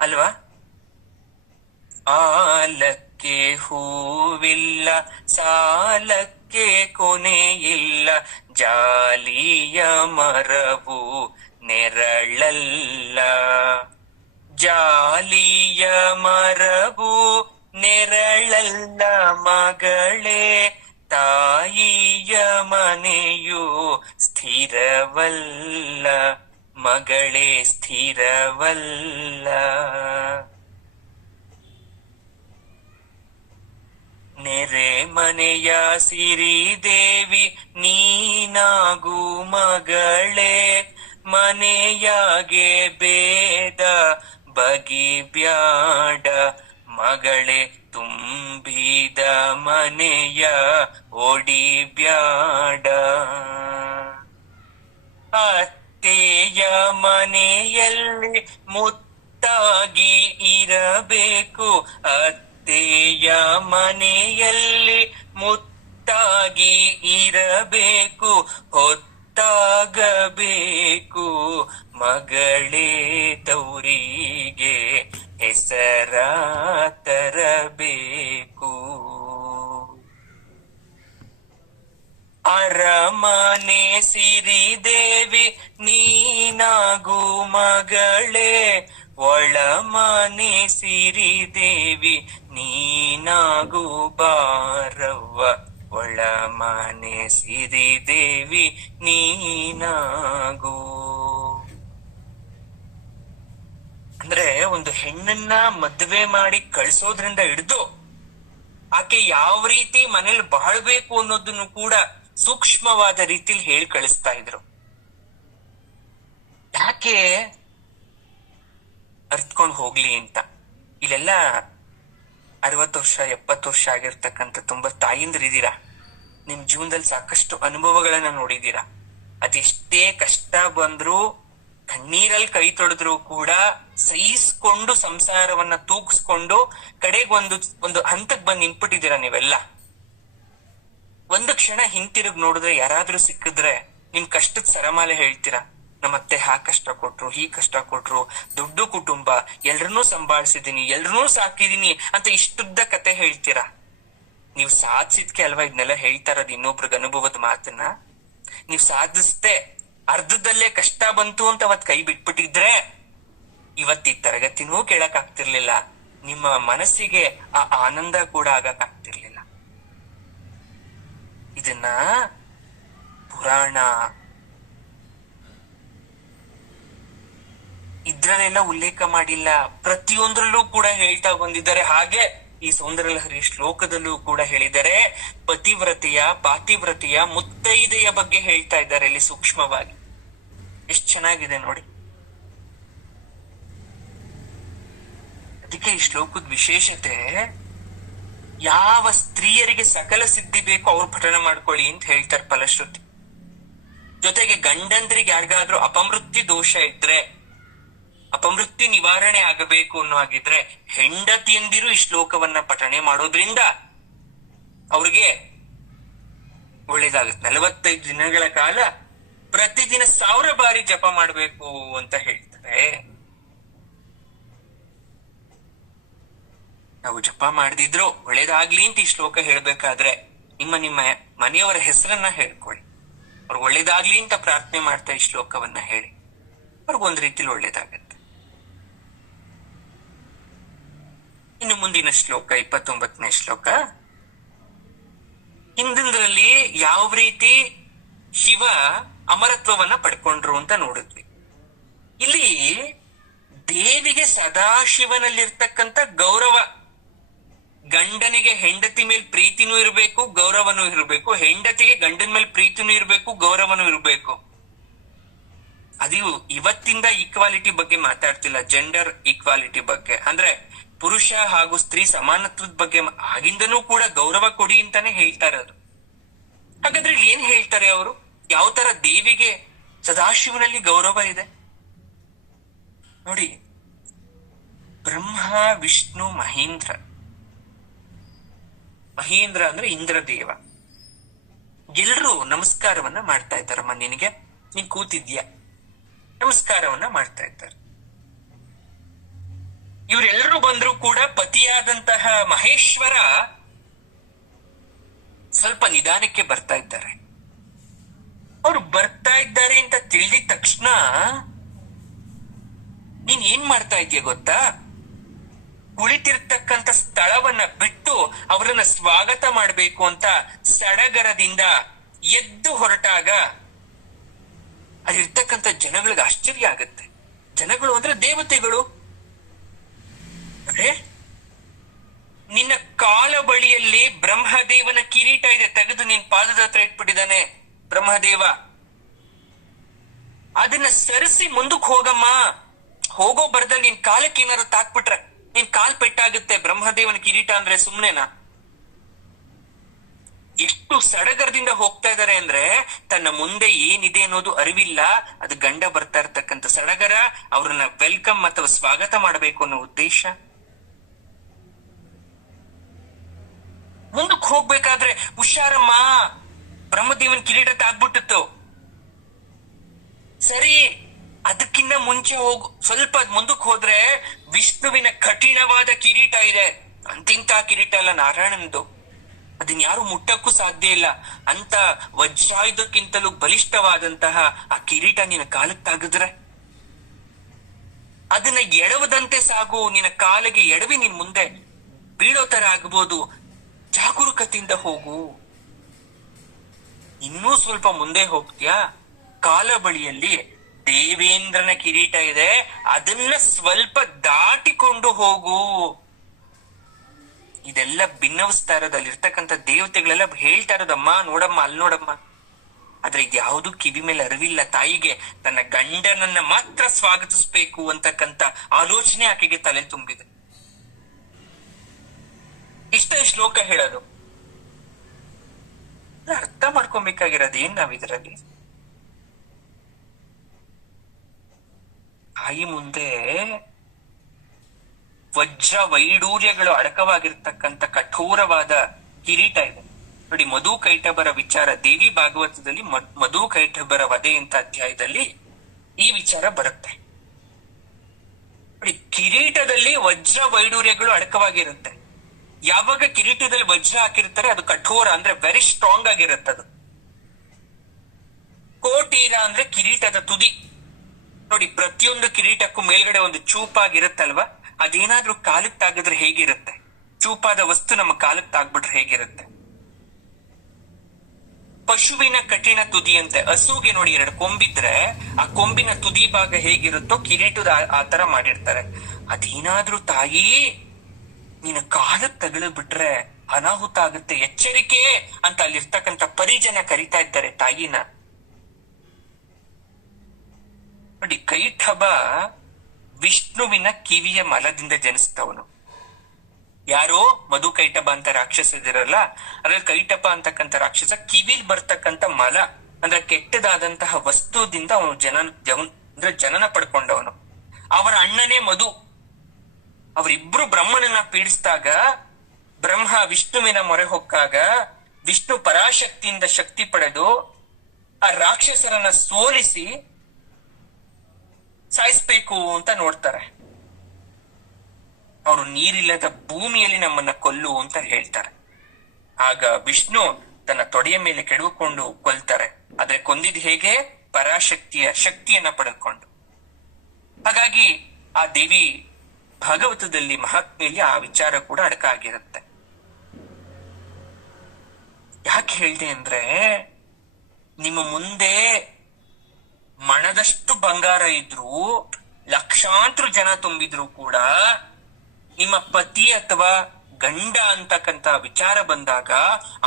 ಅಲ್ವಾ. ಆಲಕ್ಕೆ ಹೂವಿಲ್ಲ, ಸಾಲಕ್ಕೆ ಕೊನೆಯಿಲ್ಲ, ಜಾಲಿಯ ಮರವು ನೆರಳಲ್ಲ, ಜಾಲಿಯ ಮರವು ನೆರಳಲ್ಲ ಮಗಳೇ, ತಾಯಿಯ ಮನೆಯು ಸ್ಥಿರವಲ್ಲ ಮಗಳೇ ಸ್ಥಿರವಲ್ಲ. ನೆರೆ ಮನೆಯ ಸಿರಿದೇವಿ ನೀನಾಗು ಮಗಳೇ, ಮನೆಯಾಗೆ ಬೇದ ಬಗಿಬ್ಯಾಡ ಮಗಳೇ, ತುಂಬಿದ ಮನೆಯ ಒಡಿಬ್ಯಾಡ. ಅತ್ತೆಯ ಮನೆಯಲ್ಲಿ ಮುತ್ತಾಗಿ ಇರಬೇಕು, ಅತ್ತೆಯ ಮನೆಯಲ್ಲಿ ಮುತ್ತಾಗಿ ಇರಬೇಕು, ಹೊತ್ತಾಗಬೇಕು ಮಗಳೇ, ತೌರಿಗೆ ಹೆಸರ ತರಬೇಕು. ಅರಮನೆ ಸಿರಿದೇವಿ ನೀನಾಗು ಮಗಳೇ, ಒಳಮನೆ ಸಿರಿದೇವಿ ನೀನಾಗು ಬಾರವ್ವ, ಒಳಮನೆ ಸಿರಿದೇವಿ ನೀನಾಗು. ಅಂದ್ರೆ ಒಂದು ಹೆಣ್ಣನ್ನ ಮದುವೆ ಮಾಡಿ ಕಳ್ಸೋದ್ರಿಂದ ಹಿಡಿದು ಆಕೆ ಯಾವ ರೀತಿ ಮನೇಲಿ ಬಾಳ್ಬೇಕು ಅನ್ನೋದನ್ನು ಕೂಡ ಸೂಕ್ಷ್ಮವಾದ ರೀತಿಲಿ ಹೇಳಿ ಕಳಿಸ್ತಾ ಇದ್ರು. ಯಾಕೆ ಅರ್ತ್ಕೊಂಡ್ ಹೋಗ್ಲಿ ಅಂತ. ಇಲ್ಲೆಲ್ಲ 60 ವರ್ಷ 70 ವರ್ಷ ಆಗಿರ್ತಕ್ಕಂಥ ತುಂಬಾ ತಾಯಿಂದ್ರಿದ್ದೀರಾ, ನಿಮ್ ಜೀವನದಲ್ಲಿ ಸಾಕಷ್ಟು ಅನುಭವಗಳನ್ನ ನೋಡಿದೀರಾ. ಅದೆಷ್ಟೇ ಕಷ್ಟ ಬಂದ್ರು, ಕಣ್ಣೀರಲ್ಲಿ ಕೈ ತೊಳೆದ್ರು ಕೂಡ ಸಹಿಸ್ಕೊಂಡು ಸಂಸಾರವನ್ನ ತೂಗಿಸ್ಕೊಂಡು ಕಡೆಗೆ ಒಂದು ಹಂತಕ್ಕೆ ಬಂದು ನಿಂತ್ಬಿಟ್ಟಿದ್ದೀರಾ ನೀವೆಲ್ಲ. ಒಂದು ಕ್ಷಣ ಹಿಂತಿರುಗಿ ನೋಡಿದ್ರೆ ಯಾರಾದ್ರೂ ಸಿಕ್ಕಿದ್ರೆ ನಿಮ್ ಕಷ್ಟದ ಸರಮಾಲೆ ಹೇಳ್ತೀರಾ. ನಮ್ಮತ್ತೆ ಕಷ್ಟ ಕೊಟ್ರು, ಕಷ್ಟ ಕೊಟ್ರು, ದೊಡ್ಡ ಕುಟುಂಬ, ಎಲ್ರನ್ನೂ ಸಂಭಾಳಿಸಿದೀನಿ, ಎಲ್ರನ್ನೂ ಸಾಕಿದೀನಿ ಅಂತ ಇಷ್ಟುದ್ದ ಕತೆ ಹೇಳ್ತೀರಾ. ನೀವ್ ಸಾಧಿಸಿದ್ಕೆ ಅಲ್ವಾ ಇದನ್ನೆಲ್ಲ ಹೇಳ್ತಾ ಇರೋದು ಇನ್ನೊಬ್ರಿಗೆ ಅನುಭವದ ಮಾತನ್ನ. ನೀವ್ ಸಾಧಿಸ್ದೆ ಅರ್ಧದಲ್ಲೇ ಕಷ್ಟ ಬಂತು ಅಂತ ಅವತ್ ಕೈ ಬಿಟ್ಬಿಟ್ಟಿದ್ರೆ ಇವತ್ತಿ ತರಗತಿನೂ ಕೇಳಕ್ ಆಗ್ತಿರ್ಲಿಲ್ಲ, ನಿಮ್ಮ ಮನಸ್ಸಿಗೆ ಆ ಆನಂದ ಕೂಡ ಆಗಕ್ ಆಗ್ತಿರ್ಲಿಲ್ಲ. ಇದನ್ನ ಪುರಾಣ ಇದ್ರಲ್ಲೆಲ್ಲ ಉಲ್ಲೇಖ ಮಾಡಿಲ್ಲ, ಪ್ರತಿಯೊಂದ್ರಲ್ಲೂ ಕೂಡ ಹೇಳ್ತಾ ಬಂದಿದ್ದಾರೆ. ಹಾಗೆ ಈ ಸೌಂದರ್ಯಲಹರಿ ಶ್ಲೋಕದಲ್ಲೂ ಕೂಡ ಹೇಳಿದ್ದಾರೆ. ಪತಿವ್ರತೆಯ ಪಾತಿವ್ರತೆಯ ಮುತ್ತೈದೆಯ ಬಗ್ಗೆ ಹೇಳ್ತಾ ಇದ್ದಾರೆ ಇಲ್ಲಿ ಸೂಕ್ಷ್ಮವಾಗಿ. ಎಷ್ಟ್ ಚೆನ್ನಾಗಿದೆ ನೋಡಿ. ಅದಕ್ಕೆ ಈ ಶ್ಲೋಕದ ವಿಶೇಷತೆ, ಯಾವ ಸ್ತ್ರೀಯರಿಗೆ ಸಕಲ ಸಿದ್ಧಿ ಬೇಕು ಅವ್ರು ಪಠಣ ಮಾಡ್ಕೊಳ್ಳಿ ಅಂತ ಹೇಳ್ತಾರೆ ಫಲಶ್ರುತಿ. ಜೊತೆಗೆ ಗಂಡಂದ್ರಿಗೆ ಯಾರಿಗಾದ್ರೂ ಅಪಮೃತ್ಯು ದೋಷ ಇದ್ರೆ, ಅಪಮೃತ್ಯು ನಿವಾರಣೆ ಆಗಬೇಕು ಅನ್ನೋ ಹಾಗಿದ್ರೆ ಹೆಂಡತಿಯಂದಿರು ಈ ಶ್ಲೋಕವನ್ನ ಪಠಣೆ ಮಾಡೋದ್ರಿಂದ ಅವ್ರಿಗೆ ಒಳ್ಳೇದಾಗುತ್ತೆ. 45 ದಿನಗಳ ಕಾಲ ಪ್ರತಿದಿನ 1000 ಬಾರಿ ಜಪ ಮಾಡ್ಬೇಕು ಅಂತ ಹೇಳ್ತಾರೆ. ನಾವು ಜಪ ಮಾಡದಿದ್ರು ಒಳ್ಳೇದಾಗ್ಲಿ ಅಂತ ಈ ಶ್ಲೋಕ ಹೇಳ್ಬೇಕಾದ್ರೆ ನಿಮ್ಮ ಮನೆಯವರ ಹೆಸರನ್ನ ಹೇಳ್ಕೊಳ್ಳಿ. ಅವ್ರಿಗೆ ಒಳ್ಳೇದಾಗ್ಲಿ ಅಂತ ಪ್ರಾರ್ಥನೆ ಮಾಡ್ತಾ ಈ ಶ್ಲೋಕವನ್ನ ಹೇಳಿ, ಅವ್ರಿಗೊಂದ್ ರೀತಿಲಿ ಒಳ್ಳೇದಾಗತ್ತೆ. ಇನ್ನು ಮುಂದಿನ ಶ್ಲೋಕ 29ನೇ ಶ್ಲೋಕ. ಹಿಂದಿನದ್ರಲ್ಲಿ ಯಾವ ರೀತಿ ಶಿವ ಅಮರತ್ವವನ್ನ ಪಡ್ಕೊಂಡ್ರು ಅಂತ ನೋಡಿದ್ವಿ. ಇಲ್ಲಿ ದೇವಿಗೆ ಸದಾಶಿವನಲ್ಲಿರ್ತಕ್ಕಂಥ ಗೌರವ. ಗಂಡನಿಗೆ ಹೆಂಡತಿ ಮೇಲೆ ಪ್ರೀತಿನೂ ಇರಬೇಕು, ಗೌರವನೂ ಇರಬೇಕು. ಹೆಂಡತಿಗೆ ಗಂಡನ ಮೇಲೆ ಪ್ರೀತಿನೂ ಇರಬೇಕು, ಗೌರವನೂ ಇರಬೇಕು. ಅದು ಇವತ್ತಿಂದ ಈಕ್ವಾಲಿಟಿ ಬಗ್ಗೆ ಮಾತಾಡ್ತಿಲ್ಲ, ಜೆಂಡರ್ ಈಕ್ವಾಲಿಟಿ ಬಗ್ಗೆ. ಅಂದ್ರೆ ಪುರುಷ ಹಾಗೂ ಸ್ತ್ರೀ ಸಮಾನತ್ವದ ಬಗ್ಗೆ ಆಗಿಂದನೂ ಕೂಡ ಗೌರವ ಕೊಡಿ ಅಂತಾನೆ ಹೇಳ್ತಾ ಇರೋದು. ಹಾಗಾದ್ರೆ ಇಲ್ಲಿ ಏನ್ ಹೇಳ್ತಾರೆ ಅವರು? ಯಾವ ತರ ದೇವಿಗೆ ಸದಾಶಿವನಲ್ಲಿ ಗೌರವ ಇದೆ ನೋಡಿ. ಬ್ರಹ್ಮ, ವಿಷ್ಣು, ಮಹೇಂದ್ರ. ಮಹೇಂದ್ರ ಅಂದ್ರೆ ಇಂದ್ರದೇವ. ಎಲ್ರೂ ನಮಸ್ಕಾರವನ್ನ ಮಾಡ್ತಾ ಇದ್ದಾರಮ್ಮ ನಿನಗೆ. ನೀನ್ ಕೂತಿದ್ಯಾ, ನಮಸ್ಕಾರವನ್ನ ಮಾಡ್ತಾ ಇದ್ದಾರೆ. ಇವರೆಲ್ಲರೂ ಬಂದ್ರು ಕೂಡ ಪತಿಯಾದಂತಹ ಮಹೇಶ್ವರ ಸ್ವಲ್ಪ ನಿಧಾನಕ್ಕೆ ಬರ್ತಾ ಇದ್ದಾರೆ. ಅವ್ರು ಬರ್ತಾ ಇದ್ದಾರೆ ಅಂತ ತಿಳಿದ ತಕ್ಷಣ ನೀನ್ ಏನ್ ಮಾಡ್ತಾ ಇದೀಯ ಗೊತ್ತಾ? ಕುಳಿತಿರ್ತಕ್ಕಂಥ ಸ್ಥಳವನ್ನ ಬಿಟ್ಟು ಅವರನ್ನ ಸ್ವಾಗತ ಮಾಡ್ಬೇಕು ಅಂತ ಸಡಗರದಿಂದ ಎದ್ದು ಹೊರಟಾಗ ಅಲ್ಲಿರ್ತಕ್ಕಂಥ ಜನಗಳಿಗೆ ಆಶ್ಚರ್ಯ ಆಗತ್ತೆ. ಜನಗಳು ಅಂದ್ರೆ ದೇವತೆಗಳು. ನಿನ್ನ ಕಾಲ ಬಳಿಯಲ್ಲಿ ಬ್ರಹ್ಮದೇವನ ಕಿರೀಟ ಇದೆ, ತೆಗೆದು ನಿನ್ ಪಾದದ ಹತ್ರ ಇಟ್ಬಿಟ್ಟಿದ್ದಾನೆ ಬ್ರಹ್ಮದೇವ. ಅದನ್ನ ಸರಿಸಿ ಮುಂದಕ್ಕೆ ಹೋಗಮ್ಮ. ಹೋಗೋ ಬರ್ದಲ್ಲಿ ನಿನ್ ಕಾಲಕ್ಕೆ ಏನಾರು ತಾಕ್ಬಿಟ್ರೆ ನಿನ್ ಕಾಲ್ ಪೆಟ್ಟಾಗುತ್ತೆ. ಬ್ರಹ್ಮದೇವನ ಕಿರೀಟ ಅಂದ್ರೆ ಸುಮ್ನೆನಾ? ಎಷ್ಟು ಸಡಗರದಿಂದ ಹೋಗ್ತಾ ಇದಾರೆ ಅಂದ್ರೆ ತನ್ನ ಮುಂದೆ ಏನಿದೆ ಅನ್ನೋದು ಅರಿವಿಲ್ಲ. ಅದು ಗಂಡ ಬರ್ತಾ ಇರ್ತಕ್ಕಂಥ ಸಡಗರ, ಅವ್ರನ್ನ ವೆಲ್ಕಮ್ ಅಥವಾ ಸ್ವಾಗತ ಮಾಡಬೇಕು ಅನ್ನೋ ಉದ್ದೇಶ. ಮುಂದಕ್ಕೆ ಹೋಗ್ಬೇಕಾದ್ರೆ ಹುಷಾರಮ್ಮ, ಬ್ರಹ್ಮದೇವನ್ ಕಿರೀಟ ತಾಗ್ಬಿಟ್ಟಿತ್ತು. ಸರಿ, ಅದಕ್ಕಿಂತ ಮುಂಚೆ ಸ್ವಲ್ಪ ಮುಂದಕ್ಕೆ ಹೋದ್ರೆ ವಿಷ್ಣುವಿನ ಕಠಿಣವಾದ ಕಿರೀಟ ಇದೆ. ಅಂತಿಂತ ಕಿರೀಟ ಅಲ್ಲ, ನಾರಾಯಣಂದು. ಅದನ್ನ ಯಾರು ಮುಟ್ಟಕ್ಕೂ ಸಾಧ್ಯ ಇಲ್ಲ. ಅಂತ ವಜ್ರಾಯುಧಕ್ಕಿಂತಲೂ ಬಲಿಷ್ಠವಾದಂತಹ ಆ ಕಿರೀಟ ನಿನ್ನ ಕಾಲಕ್ಕೆ ತಾಗಿದ್ರೆ ಅದನ್ನ ಎಡವದಂತೆ ಸಾಗು. ನಿನ್ನ ಕಾಲಿಗೆ ಎಡವಿ ನಿನ್ ಮುಂದೆ ಬೀಳೋ ತರ ಆಗ್ಬೋದು. ಜಾಗರೂಕತೆಯಿಂದ ಹೋಗು. ಇನ್ನೂ ಸ್ವಲ್ಪ ಮುಂದೆ ಹೋಗ್ತೀಯಾ, ಕಾಲ ಬಳಿಯಲ್ಲಿ ದೇವೇಂದ್ರನ ಕಿರೀಟ ಇದೆ, ಅದನ್ನ ಸ್ವಲ್ಪ ದಾಟಿಕೊಂಡು ಹೋಗು. ಇದೆಲ್ಲ ಭಿನ್ನವಿಸ್ತಾ ಇರೋದಲ್ಲಿರ್ತಕ್ಕಂಥ ದೇವತೆಗಳೆಲ್ಲ ಹೇಳ್ತಾ ಇರೋದಮ್ಮ, ನೋಡಮ್ಮ, ಅಲ್ಲಿ ನೋಡಮ್ಮ. ಆದ್ರೆ ಇದ್ಯಾವುದು ಕಿವಿ ಮೇಲೆ ಅರಿವಿಲ್ಲ ತಾಯಿಗೆ. ತನ್ನ ಗಂಡನನ್ನ ಮಾತ್ರ ಸ್ವಾಗತಿಸ್ಬೇಕು ಅಂತಕ್ಕಂಥ ಆಲೋಚನೆ ಆಕೆಗೆ ತಲೆ ತುಂಬಿದೆ. ಇಷ್ಟ ಶ್ಲೋಕ ಹೇಳೋದು ಅರ್ಥ ಮಾಡ್ಕೊಬೇಕಾಗಿರೋದು ಏನ್ ನಾವಿದ್ರಲ್ಲಿ? ತಾಯಿ ಮುಂದೆ ವಜ್ರ ವೈಡೂರ್ಯಗಳು ಅಡಕವಾಗಿರ್ತಕ್ಕಂಥ ಕಠೋರವಾದ ಕಿರೀಟ ಇದೆ ನೋಡಿ. ಮಧು ಕೈಟಭರ ವಿಚಾರ ದೇವಿ ಭಾಗವತದಲ್ಲಿ ಮಧು ಕೈಟಭರ ವಧೆ ಅಂತ ಅಧ್ಯಾಯದಲ್ಲಿ ಈ ವಿಚಾರ ಬರುತ್ತೆ ನೋಡಿ. ಕಿರೀಟದಲ್ಲಿ ವಜ್ರ ವೈಡೂರ್ಯಗಳು ಅಡಕವಾಗಿರುತ್ತೆ. ಯಾವಾಗ ಕಿರೀಟದಲ್ಲಿ ವಜ್ರ ಹಾಕಿರ್ತಾರೆ ಅದು ಕಠೋರ ಅಂದ್ರೆ ವೆರಿ ಸ್ಟ್ರಾಂಗ್ ಆಗಿರುತ್ತೆ. ಅದು ಕೋಟೀರ ಅಂದ್ರೆ ಕಿರೀಟದ ತುದಿ ನೋಡಿ. ಪ್ರತಿಯೊಂದು ಕಿರೀಟಕ್ಕೂ ಮೇಲ್ಗಡೆ ಒಂದು ಚೂಪಾಗಿರುತ್ತಲ್ವಾ, ಅದೇನಾದ್ರೂ ಕಾಲಕ್ಕೆ ತಾಗಿದ್ರೆ ಹೇಗಿರುತ್ತೆ? ಚೂಪಾದ ವಸ್ತು ನಮ್ಮ ಕಾಲಕ್ಕೆ ತಾಗ್ಬಿಟ್ರೆ ಹೇಗಿರುತ್ತೆ? ಪಶುವಿನ ಕಠಿಣ ತುದಿ ಅಂತೆ. ಹಸುಗೆ ನೋಡಿ 2 ಕೊಂಬಿದ್ರೆ ಆ ಕೊಂಬಿನ ತುದಿ ಭಾಗ ಹೇಗಿರುತ್ತೋ ಕಿರೀಟದ ಆ ತರ ಮಾಡಿರ್ತಾರೆ. ಅದೇನಾದ್ರೂ ತಾಯಿ ನಿನ್ನ ಕಾಲಕ್ಕೆ ತಗಲು ಬಿಟ್ರೆ ಅನಾಹುತ ಆಗುತ್ತೆ, ಎಚ್ಚರಿಕೆ ಅಂತ ಅಲ್ಲಿರ್ತಕ್ಕಂಥ ಪರಿಜನ ಕರಿತಾ ಇದ್ದಾರೆ ತಾಯಿನ ನೋಡಿ. ಕೈಟಭ ವಿಷ್ಣುವಿನ ಕಿವಿಯ ಮಲದಿಂದ ಜನಿಸ್ತವನು. ಯಾರೋ ಮಧು ಕೈಟಭ ಅಂತ ರಾಕ್ಷಸದಿರಲ್ಲ, ಅದ್ರಲ್ಲಿ ಕೈಟಭ ಅಂತಕ್ಕಂಥ ರಾಕ್ಷಸ ಕಿವಿಲ್ ಬರ್ತಕ್ಕಂಥ ಮಲ ಅಂದ್ರೆ ಕೆಟ್ಟದಾದಂತಹ ವಸ್ತುದಿಂದ ಅವನು ಜನನ ಪಡ್ಕೊಂಡವನು. ಅವರ ಅಣ್ಣನೇ ಮಧು. ಅವರಿಬ್ರು ಬ್ರಹ್ಮನನ್ನ ಪೀಡಿಸಿದಾಗ ಬ್ರಹ್ಮ ವಿಷ್ಣುವಿನ ಮೊರೆ ಹೊಕ್ಕಾಗ ವಿಷ್ಣು ಪರಾಶಕ್ತಿಯಿಂದ ಶಕ್ತಿ ಪಡೆದು ಆ ರಾಕ್ಷಸರನ್ನ ಸೋಲಿಸಿ ಸಾಯಿಸ್ಬೇಕು ಅಂತ ನೋಡ್ತಾರೆ. ಅವರು ನೀರಿಲ್ಲದ ಭೂಮಿಯಲ್ಲಿ ನಮ್ಮನ್ನ ಕೊಲ್ಲು ಅಂತ ಹೇಳ್ತಾರೆ. ಆಗ ವಿಷ್ಣು ತನ್ನ ತೊಡೆಯ ಮೇಲೆ ಕೆಡವಿಕೊಂಡು ಕೊಲ್ತಾರೆ. ಆದ್ರೆ ಕೊಂದಿದ್ ಹೇಗೆ? ಪರಾಶಕ್ತಿಯ ಶಕ್ತಿಯನ್ನ ಪಡೆದುಕೊಂಡು. ಹಾಗಾಗಿ ಆ ದೇವಿ ಭಾಗವತದಲ್ಲಿ ಮಹಾತ್ಮೆಯಲ್ಲಿ ಆ ವಿಚಾರ ಕೂಡ ಅಡಕ ಆಗಿರುತ್ತೆ. ಯಾಕೆ ಹೇಳ್ದೆ ಅಂದ್ರೆ, ನಿಮ್ಮ ಮುಂದೆ ಮಣದಷ್ಟು ಬಂಗಾರ ಇದ್ರೂ ಲಕ್ಷಾಂತರ ಜನ ತುಂಬಿದ್ರು ಕೂಡ ನಿಮ್ಮ ಪತಿ ಅಥವಾ ಗಂಡ ಅಂತಕ್ಕಂತ ವಿಚಾರ ಬಂದಾಗ